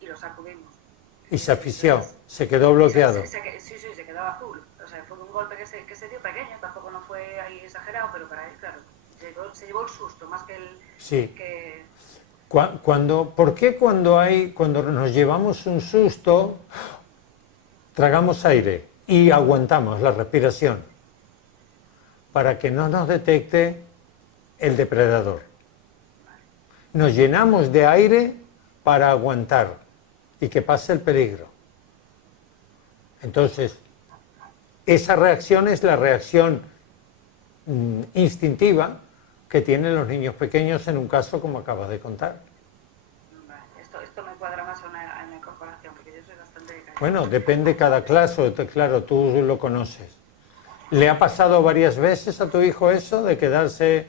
y lo sacudimos. Y se asfixió, se quedó bloqueado. Sí, se quedó azul. O sea, fue un golpe que se dio pequeño, tampoco no fue ahí exagerado, pero para él, claro, se llevó el susto más que el... Sí. Que... ¿Por qué cuando nos llevamos un susto, tragamos aire? y aguantamos la respiración para que no nos detecte el depredador. Nos llenamos de aire para aguantar y que pase el peligro. Entonces, esa reacción es la reacción instintiva que tienen los niños pequeños en un caso como acabas de contar. Vale, esto me cuadra más a una incorporación, porque yo soy bastante callada. Bueno, depende cada caso, claro, tú lo conoces. ¿Le ha pasado varias veces a tu hijo eso de quedarse...?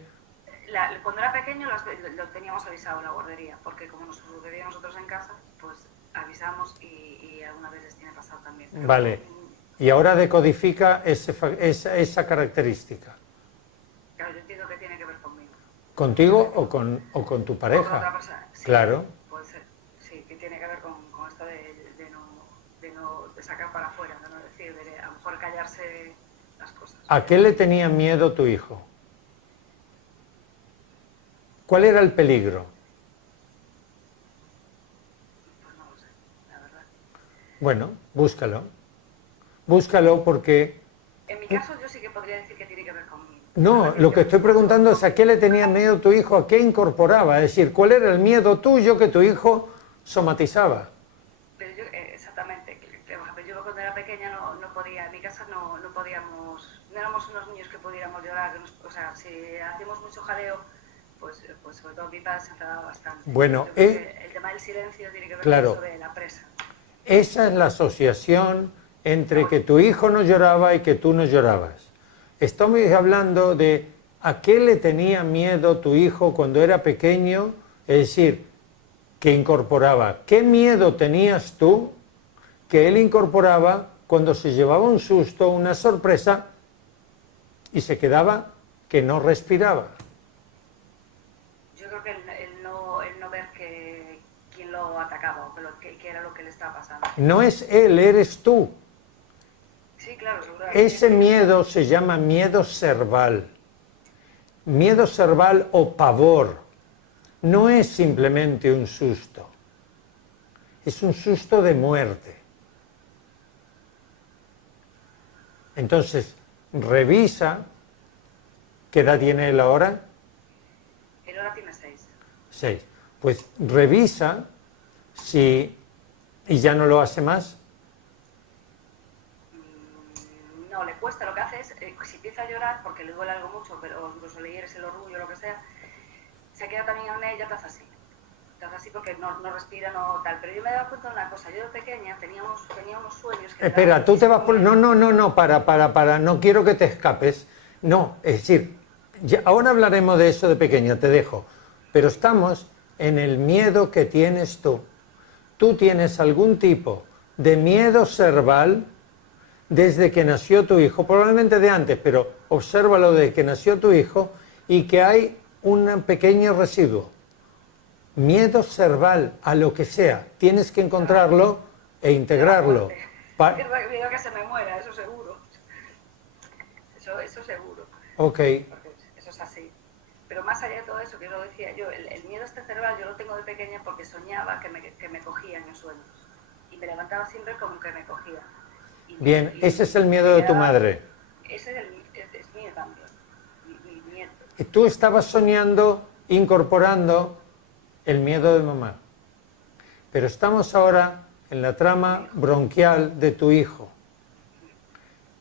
Cuando era pequeño lo teníamos avisado en la guardería, porque como nos sucedía a nosotros en casa, pues avisamos y algunas veces tiene pasado también. Pero vale, y ahora decodifica esa característica. Claro, yo entiendo que tiene que ver conmigo. ¿Contigo o con tu pareja? Con otra persona, sí, claro. Puede ser, sí, que tiene que ver con esto de no sacar para afuera, de no decir, de a lo mejor callarse las cosas. ¿A qué le tenía miedo tu hijo? ¿Cuál era el peligro? Pues no lo sé, la verdad. Bueno, búscalo. Búscalo porque... En mi caso yo sí que podría decir que tiene que ver conmigo. No, lo que estoy preguntando es a qué le tenía miedo tu hijo, a qué incorporaba, es decir, ¿cuál era el miedo tuyo que tu hijo somatizaba? Pero yo, exactamente, yo cuando era pequeña no podía, en mi casa no podíamos, no éramos unos niños que pudiéramos llorar, o sea, si hacíamos mucho jaleo, pues sobre todo mi padre se enfadaba bastante. Bueno, yo creo que el tema del silencio tiene que ver claro, con eso de la presa. Esa es la asociación entre que tu hijo no lloraba y que tú no llorabas. Estamos hablando de a qué le tenía miedo tu hijo cuando era pequeño, es decir, que incorporaba. ¿Qué miedo tenías tú que él incorporaba cuando se llevaba un susto, una sorpresa y se quedaba que no respiraba? Yo creo que el no ver quién lo atacaba o qué era lo que le estaba pasando. No es él, eres tú. Sí, claro, seguro. Ese miedo se llama miedo cerval. Miedo cerval o pavor no es simplemente un susto. Es un susto de muerte. Entonces, revisa, ¿qué edad tiene él ahora? Él ahora tiene 6. 6. Pues revisa si, y ya no lo hace más. No, le cuesta, lo que hace es, si empieza a llorar, porque le duele algo mucho, pero incluso le hieres el orgullo o lo que sea, se queda también en ella, te hace así. Te hace así porque no respira, no tal. Pero yo me he dado cuenta de una cosa, yo de pequeña tenía unos sueños que... Espera, tú te vas por... No, para, no quiero que te escapes. No, es decir, ahora hablaremos de eso de pequeña, te dejo. Pero estamos en el miedo que tienes tú. Tú tienes algún tipo de miedo cerval desde que nació tu hijo, probablemente de antes, pero obsérvalo desde que nació tu hijo y que hay un pequeño residuo. Miedo cerval a lo que sea, tienes que encontrarlo e integrarlo. Miedo que se me muera, eso seguro. Eso seguro. Ok. Porque eso es así. Pero más allá de todo eso, que lo decía yo, el miedo este cerval yo lo tengo de pequeña porque soñaba que me cogían en sueños. Y me levantaba siempre como que me cogía. Bien, ese es el miedo de tu madre. Ese es mío también, mi nieto. Y tú estabas soñando, incorporando el miedo de mamá. Pero estamos ahora en la trama bronquial de tu hijo,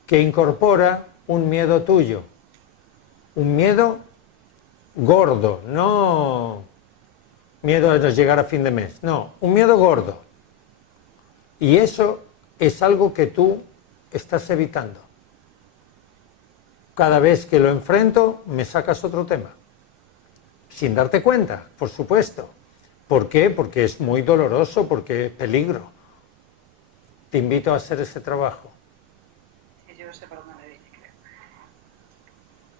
que incorpora un miedo tuyo. Un miedo gordo, no miedo de no llegar a fin de mes, no, un miedo gordo. Y eso es algo que tú estás evitando. Cada vez que lo enfrento, me sacas otro tema. Sin darte cuenta, por supuesto. ¿Por qué? Porque es muy doloroso, porque es peligro. Te invito a hacer ese trabajo. Yo sé por dónde me dice, creo.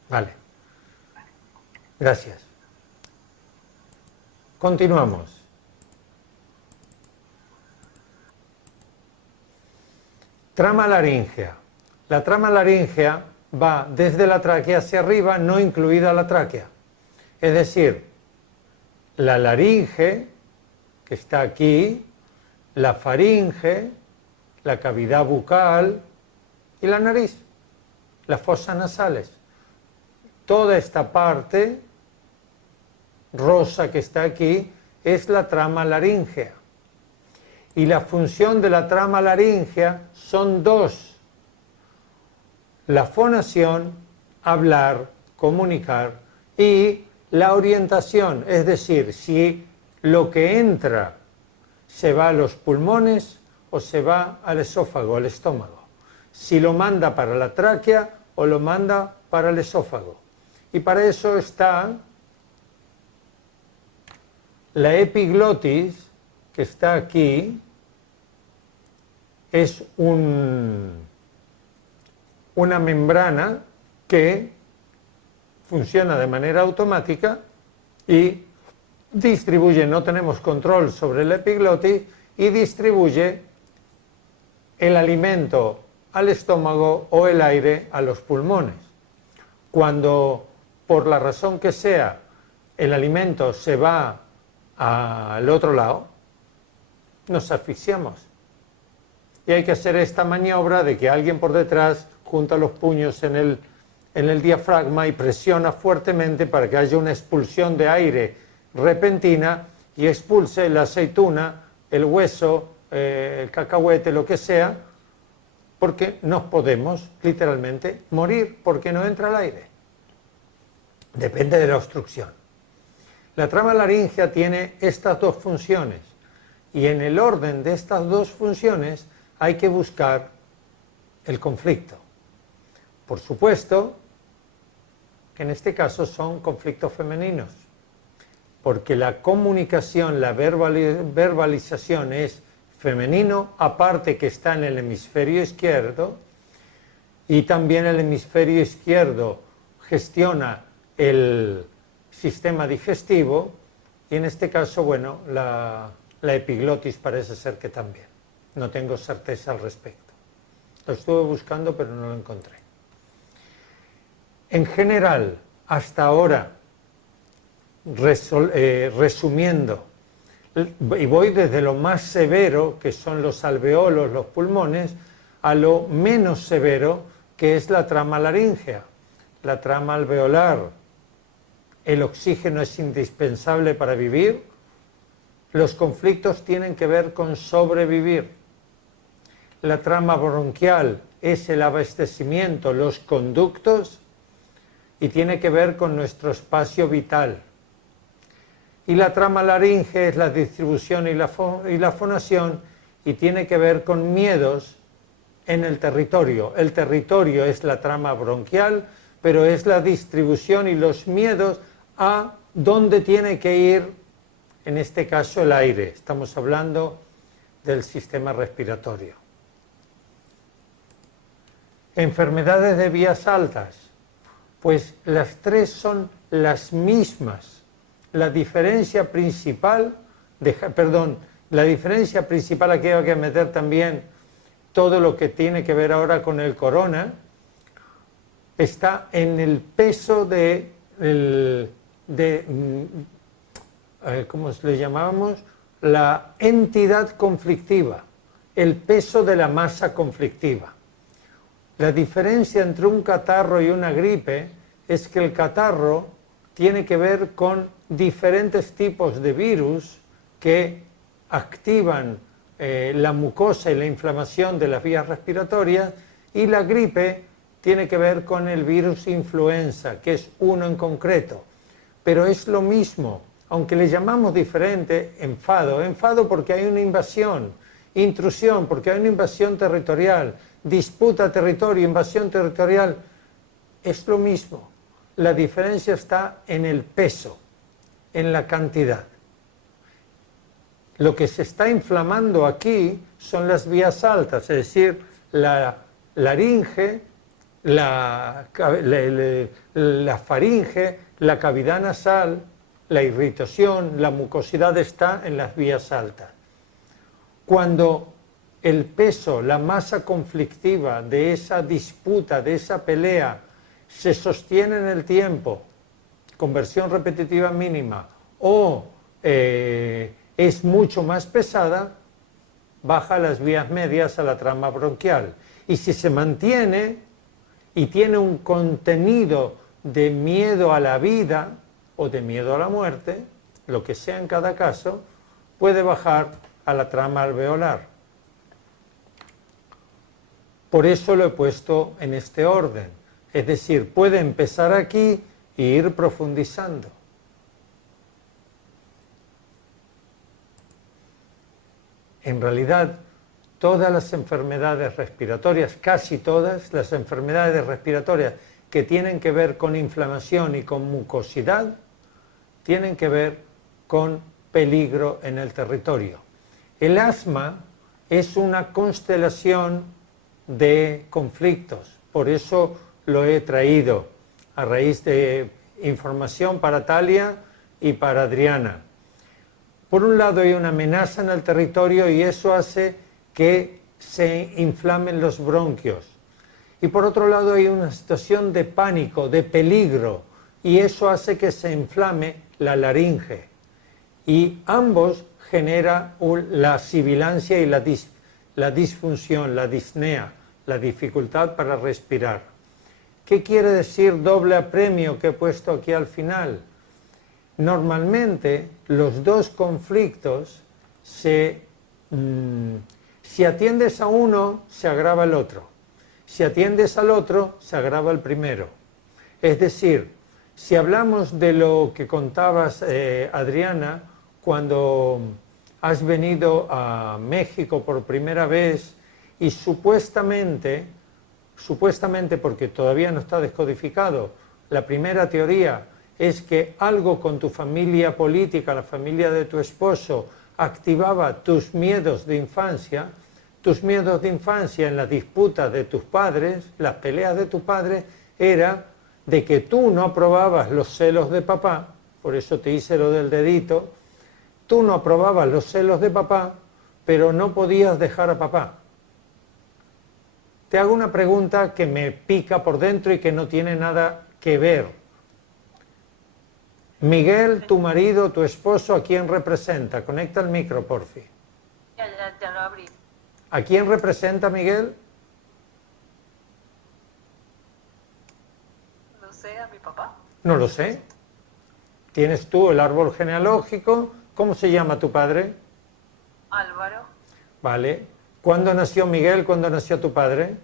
Vale. Gracias. Continuamos. Trama laríngea. La trama laríngea va desde la tráquea hacia arriba, no incluida la tráquea. Es decir, la laringe, que está aquí, la faringe, la cavidad bucal, y la nariz, las fosas nasales. Toda esta parte rosa que está aquí es la trama laríngea. Y la función de la trama laríngea son dos: la fonación, hablar, comunicar, y la orientación, es decir, si lo que entra se va a los pulmones o se va al esófago, al estómago, si lo manda para la tráquea o lo manda para el esófago. Y para eso está la epiglotis, que está aquí. Es una membrana que funciona de manera automática y distribuye, no tenemos control sobre la epiglotis, y distribuye el alimento al estómago o el aire a los pulmones. Cuando, por la razón que sea, el alimento se va al otro lado, nos asfixiamos. Y hay que hacer esta maniobra de que alguien por detrás junta los puños en el diafragma y presiona fuertemente para que haya una expulsión de aire repentina y expulse la aceituna, el hueso, el cacahuete, lo que sea, porque nos podemos literalmente morir porque no entra el aire. Depende de la obstrucción. La trama laríngea tiene estas dos funciones, y en el orden de estas dos funciones hay que buscar el conflicto. Por supuesto que en este caso son conflictos femeninos, porque la comunicación, la verbalización es femenino, aparte que está en el hemisferio izquierdo, y también el hemisferio izquierdo gestiona el sistema digestivo, y en este caso, bueno, la epiglotis parece ser que también. No tengo certeza al respecto. Lo estuve buscando, pero no lo encontré. En general, hasta ahora, resumiendo, y voy desde lo más severo, que son los alveolos, los pulmones, a lo menos severo, que es la trama laríngea, la trama alveolar. El oxígeno es indispensable para vivir. Los conflictos tienen que ver con sobrevivir. La trama bronquial es el abastecimiento, los conductos, y tiene que ver con nuestro espacio vital. Y la trama laringe es la distribución y la fonación, y tiene que ver con miedos en el territorio. El territorio es la trama bronquial, pero es la distribución y los miedos a dónde tiene que ir, en este caso, el aire. Estamos hablando del sistema respiratorio. Enfermedades de vías altas, pues las tres son las mismas. La diferencia principal, aquí hay que meter también todo lo que tiene que ver ahora con el corona, está en el peso ¿cómo le llamábamos? La entidad conflictiva, el peso de la masa conflictiva. La diferencia entre un catarro y una gripe es que el catarro tiene que ver con diferentes tipos de virus que activan la mucosa y la inflamación de las vías respiratorias, y la gripe tiene que ver con el virus influenza, que es uno en concreto. Pero es lo mismo, aunque le llamamos diferente, enfado porque hay una invasión, intrusión porque hay una invasión territorial, disputa territorio, invasión territorial, es lo mismo. La diferencia está en el peso, en la cantidad. Lo que se está inflamando aquí son las vías altas, es decir, la laringe, la faringe, la cavidad nasal, la irritación, la mucosidad está en las vías altas. Cuando el peso, la masa conflictiva de esa disputa, de esa pelea, se sostiene en el tiempo, conversión repetitiva mínima, o es mucho más pesada, baja las vías medias a la trama bronquial. Y si se mantiene y tiene un contenido de miedo a la vida o de miedo a la muerte, lo que sea en cada caso, puede bajar a la trama alveolar. Por eso lo he puesto en este orden. Es decir, puede empezar aquí e ir profundizando. En realidad, todas las enfermedades respiratorias, casi todas las enfermedades respiratorias que tienen que ver con inflamación y con mucosidad, tienen que ver con peligro en el territorio. El asma es una constelación de conflictos, por eso lo he traído a raíz de información para Talia y para Adriana. Por un lado hay una amenaza en el territorio y eso hace que se inflamen los bronquios. Y por otro lado hay una situación de pánico, de peligro, y eso hace que se inflame la laringe. Y ambos genera la sibilancia y la disfunción, la disnea, la dificultad para respirar. ¿Qué quiere decir doble apremio que he puesto aquí al final? Normalmente los dos conflictos si atiendes a uno, se agrava el otro. Si atiendes al otro, se agrava el primero. Es decir, si hablamos de lo que contabas, Adriana, cuando has venido a México por primera vez y supuestamente, porque todavía no está descodificado, la primera teoría es que algo con tu familia política, la familia de tu esposo, activaba tus miedos de infancia en la disputa de tus padres, las peleas de tu padre, era de que tú no aprobabas los celos de papá, por eso te hice lo del dedito, tú no aprobabas los celos de papá, pero no podías dejar a papá. Te hago una pregunta que me pica por dentro y que no tiene nada que ver. Miguel, tu marido, tu esposo, ¿a quién representa? Conecta el micro, porfi. Ya lo abrí. ¿A quién representa Miguel? No sé, a mi papá. No lo sé. Tienes tú el árbol genealógico. ¿Cómo se llama tu padre? Álvaro. Vale. ¿Cuándo nació Miguel? ¿Cuándo nació tu padre?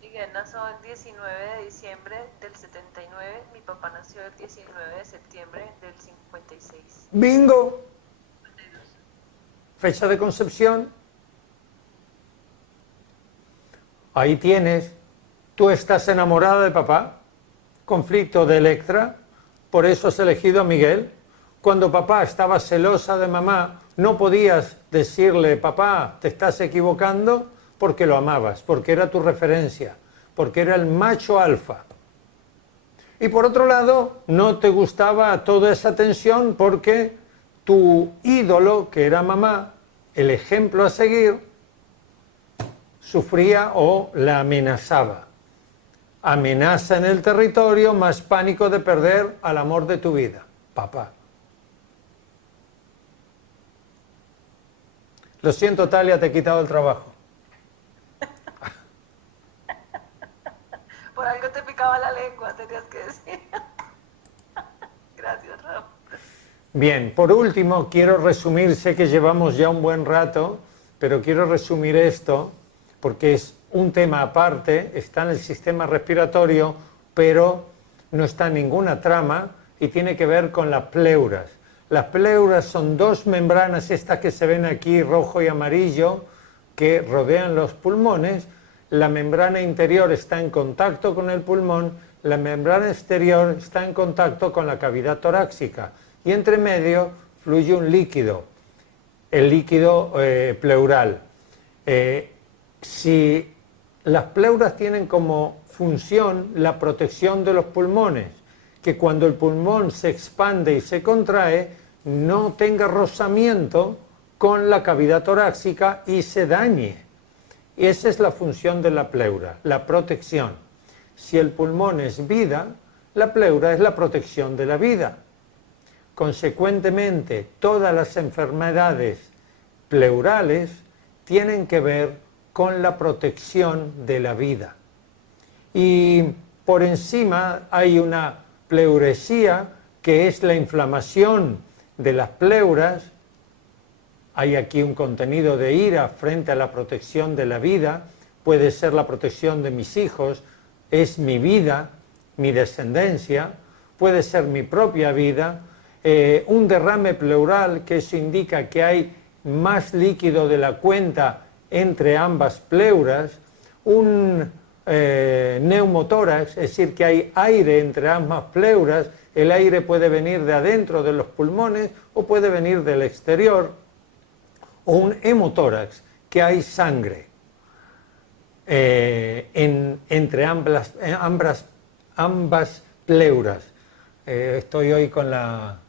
Miguel nació el 19 de diciembre del 79. Mi papá nació el 19 de septiembre del 56. ¡Bingo! Fecha de concepción. Ahí tienes. Tú estás enamorada de papá. Conflicto de Electra. Por eso has elegido a Miguel. Cuando papá estaba celosa de mamá, no podías decirle, papá, te estás equivocando, porque lo amabas, porque era tu referencia, porque era el macho alfa. Y por otro lado, no te gustaba toda esa tensión porque tu ídolo, que era mamá, el ejemplo a seguir, sufría o la amenazaba. Amenaza en el territorio, más pánico de perder al amor de tu vida, papá. Lo siento, Talia, te he quitado el trabajo. Por algo te picaba la lengua, tenías que decir. Gracias, Raúl. Bien, por último, quiero resumir, sé que llevamos ya un buen rato, pero quiero resumir esto, porque es un tema aparte, está en el sistema respiratorio, pero no está en ninguna trama y tiene que ver con las pleuras. Las pleuras son dos membranas, estas que se ven aquí, rojo y amarillo, que rodean los pulmones. La membrana interior está en contacto con el pulmón, la membrana exterior está en contacto con la cavidad torácica y entre medio fluye un líquido, el líquido pleural. Si las pleuras tienen como función la protección de los pulmones, que cuando el pulmón se expande y se contrae, no tenga rozamiento con la cavidad torácica y se dañe. Y esa es la función de la pleura, la protección. Si el pulmón es vida, la pleura es la protección de la vida. Consecuentemente, todas las enfermedades pleurales tienen que ver con la protección de la vida. Y por encima hay una pleuresía, que es la inflamación de las pleuras. Hay aquí un contenido de ira frente a la protección de la vida. Puede ser la protección de mis hijos, es mi vida, mi descendencia, puede ser mi propia vida. Un derrame pleural, que eso indica que hay más líquido de la cuenta entre ambas pleuras. Un neumotórax, es decir, que hay aire entre ambas pleuras. El aire puede venir de adentro de los pulmones o puede venir del exterior. O un hemotórax, que hay sangre entre ambas pleuras. Estoy hoy con la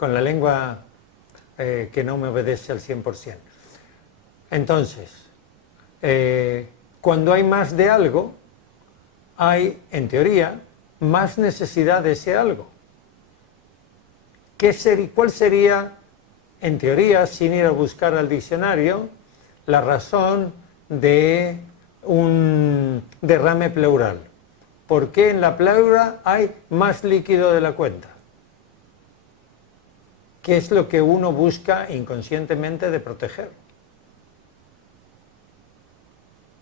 lengua que no me obedece al 100%. Entonces, cuando hay más de algo, hay, en teoría, más necesidad de ese algo. ¿Cuál sería, en teoría, sin ir a buscar al diccionario, la razón de un derrame pleural? ¿Por qué en la pleura hay más líquido de la cuenta? ¿Qué es lo que uno busca inconscientemente de proteger?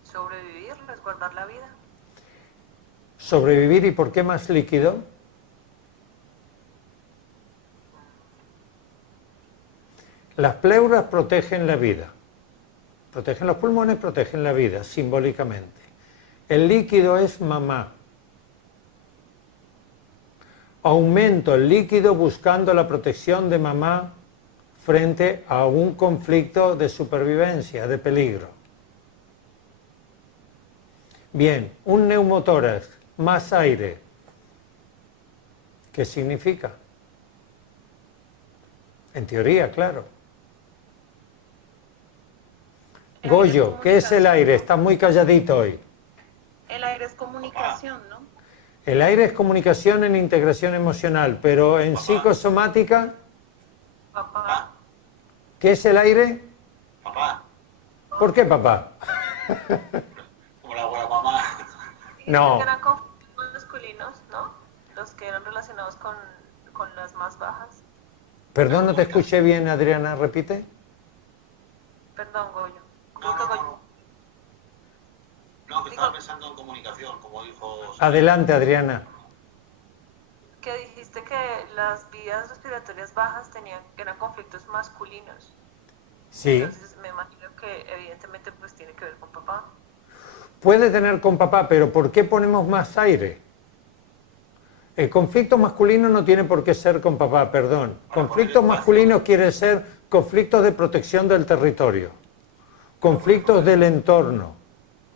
Sobrevivir, resguardar la vida. ¿Sobrevivir y por qué más líquido? Las pleuras protegen la vida. Protegen los pulmones, protegen la vida, simbólicamente. El líquido es mamá. Aumento el líquido buscando la protección de mamá frente a un conflicto de supervivencia, de peligro. Bien, un neumotórax, más aire. ¿Qué significa? En teoría, claro. Goyo, ¿qué es el aire? Estás muy calladito hoy. El aire es comunicación, ¿no? El aire es comunicación en integración emocional, pero en psicosomática, Papá. ¿qué es el aire? Papá, ¿Por qué papá? como la abuela mamá. No. Que eran conflictos masculinos, ¿no? Los que eran relacionados con las más bajas. Perdón, no te escuché bien, Adriana, repite. Perdón, Goyo. No, que estaba pensando en comunicación, como dijo... Adelante, Adriana. Que dijiste que las vías respiratorias bajas eran conflictos masculinos. Sí. Entonces me imagino que evidentemente pues tiene que ver con papá. Puede tener con papá, pero ¿por qué ponemos más aire? El conflicto masculino no tiene por qué ser con papá, perdón. Conflictos masculinos quiere ser conflictos de protección del territorio, conflictos del entorno,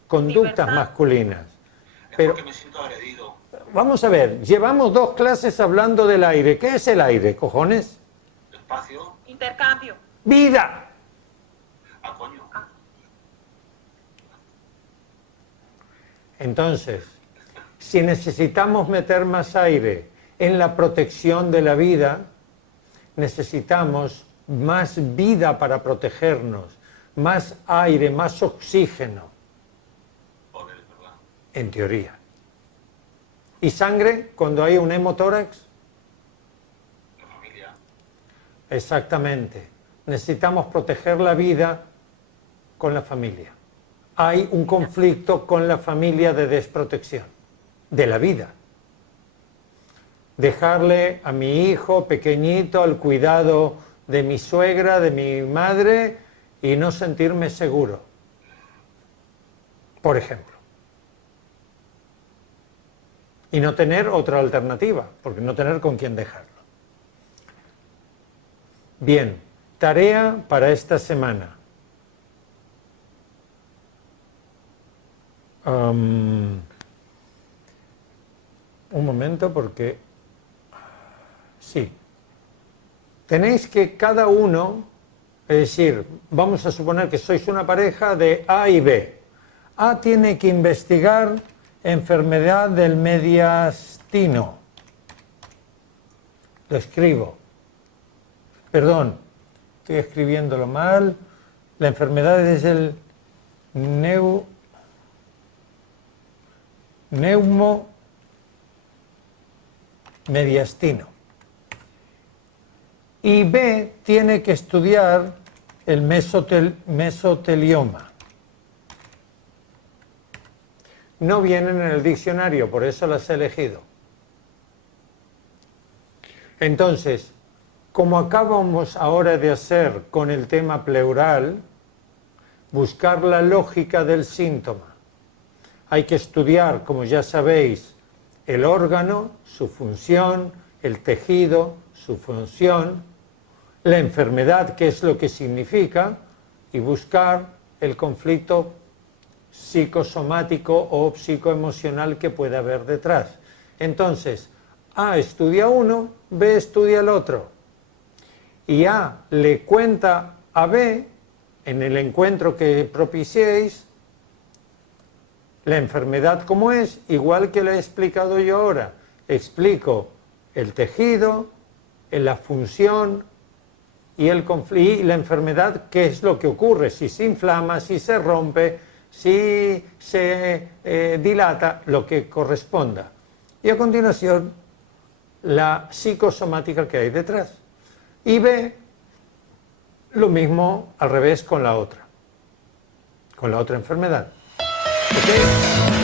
conductas masculinas. Pero porque me siento agredido. vamos a ver, llevamos 2 clases hablando del aire. ¿Qué es el aire, cojones? Espacio. Intercambio. ¡Vida! Ah, coño. Entonces, si necesitamos meter más aire en la protección de la vida, necesitamos más vida para protegernos, más aire, más oxígeno, Joder, es verdad. en teoría. ¿Y sangre cuando hay un hemotórax? La familia. Exactamente. Necesitamos proteger la vida con la familia. Hay un conflicto con la familia de desprotección de la vida. Dejarle a mi hijo pequeñito al cuidado de mi suegra, de mi madre, y no sentirme seguro, por ejemplo. Y no tener otra alternativa, porque no tener con quién dejarlo. Bien, tarea para esta semana. Un momento, porque sí, tenéis que cada uno, es decir, vamos a suponer que sois una pareja de A y B. A tiene que investigar enfermedad del mediastino. Lo escribo. Perdón, estoy escribiéndolo mal. La enfermedad es el neumomediastino. Y B tiene que estudiar el mesotelioma. No vienen en el diccionario, por eso las he elegido. Entonces, como acabamos ahora de hacer con el tema pleural, buscar la lógica del síntoma. Hay que estudiar, como ya sabéis, el órgano, su función, el tejido, su función, la enfermedad, qué es lo que significa, y buscar el conflicto psicosomático o psicoemocional que pueda haber detrás. Entonces, A estudia uno, B estudia el otro. Y A le cuenta a B, en el encuentro que propiciéis, la enfermedad como es, igual que la he explicado yo ahora. Explico el tejido, la función y la enfermedad, qué es lo que ocurre, si se inflama, si se rompe, si se dilata, lo que corresponda. Y a continuación, la psicosomática que hay detrás. Y B, lo mismo al revés con la otra enfermedad. ¿Ok?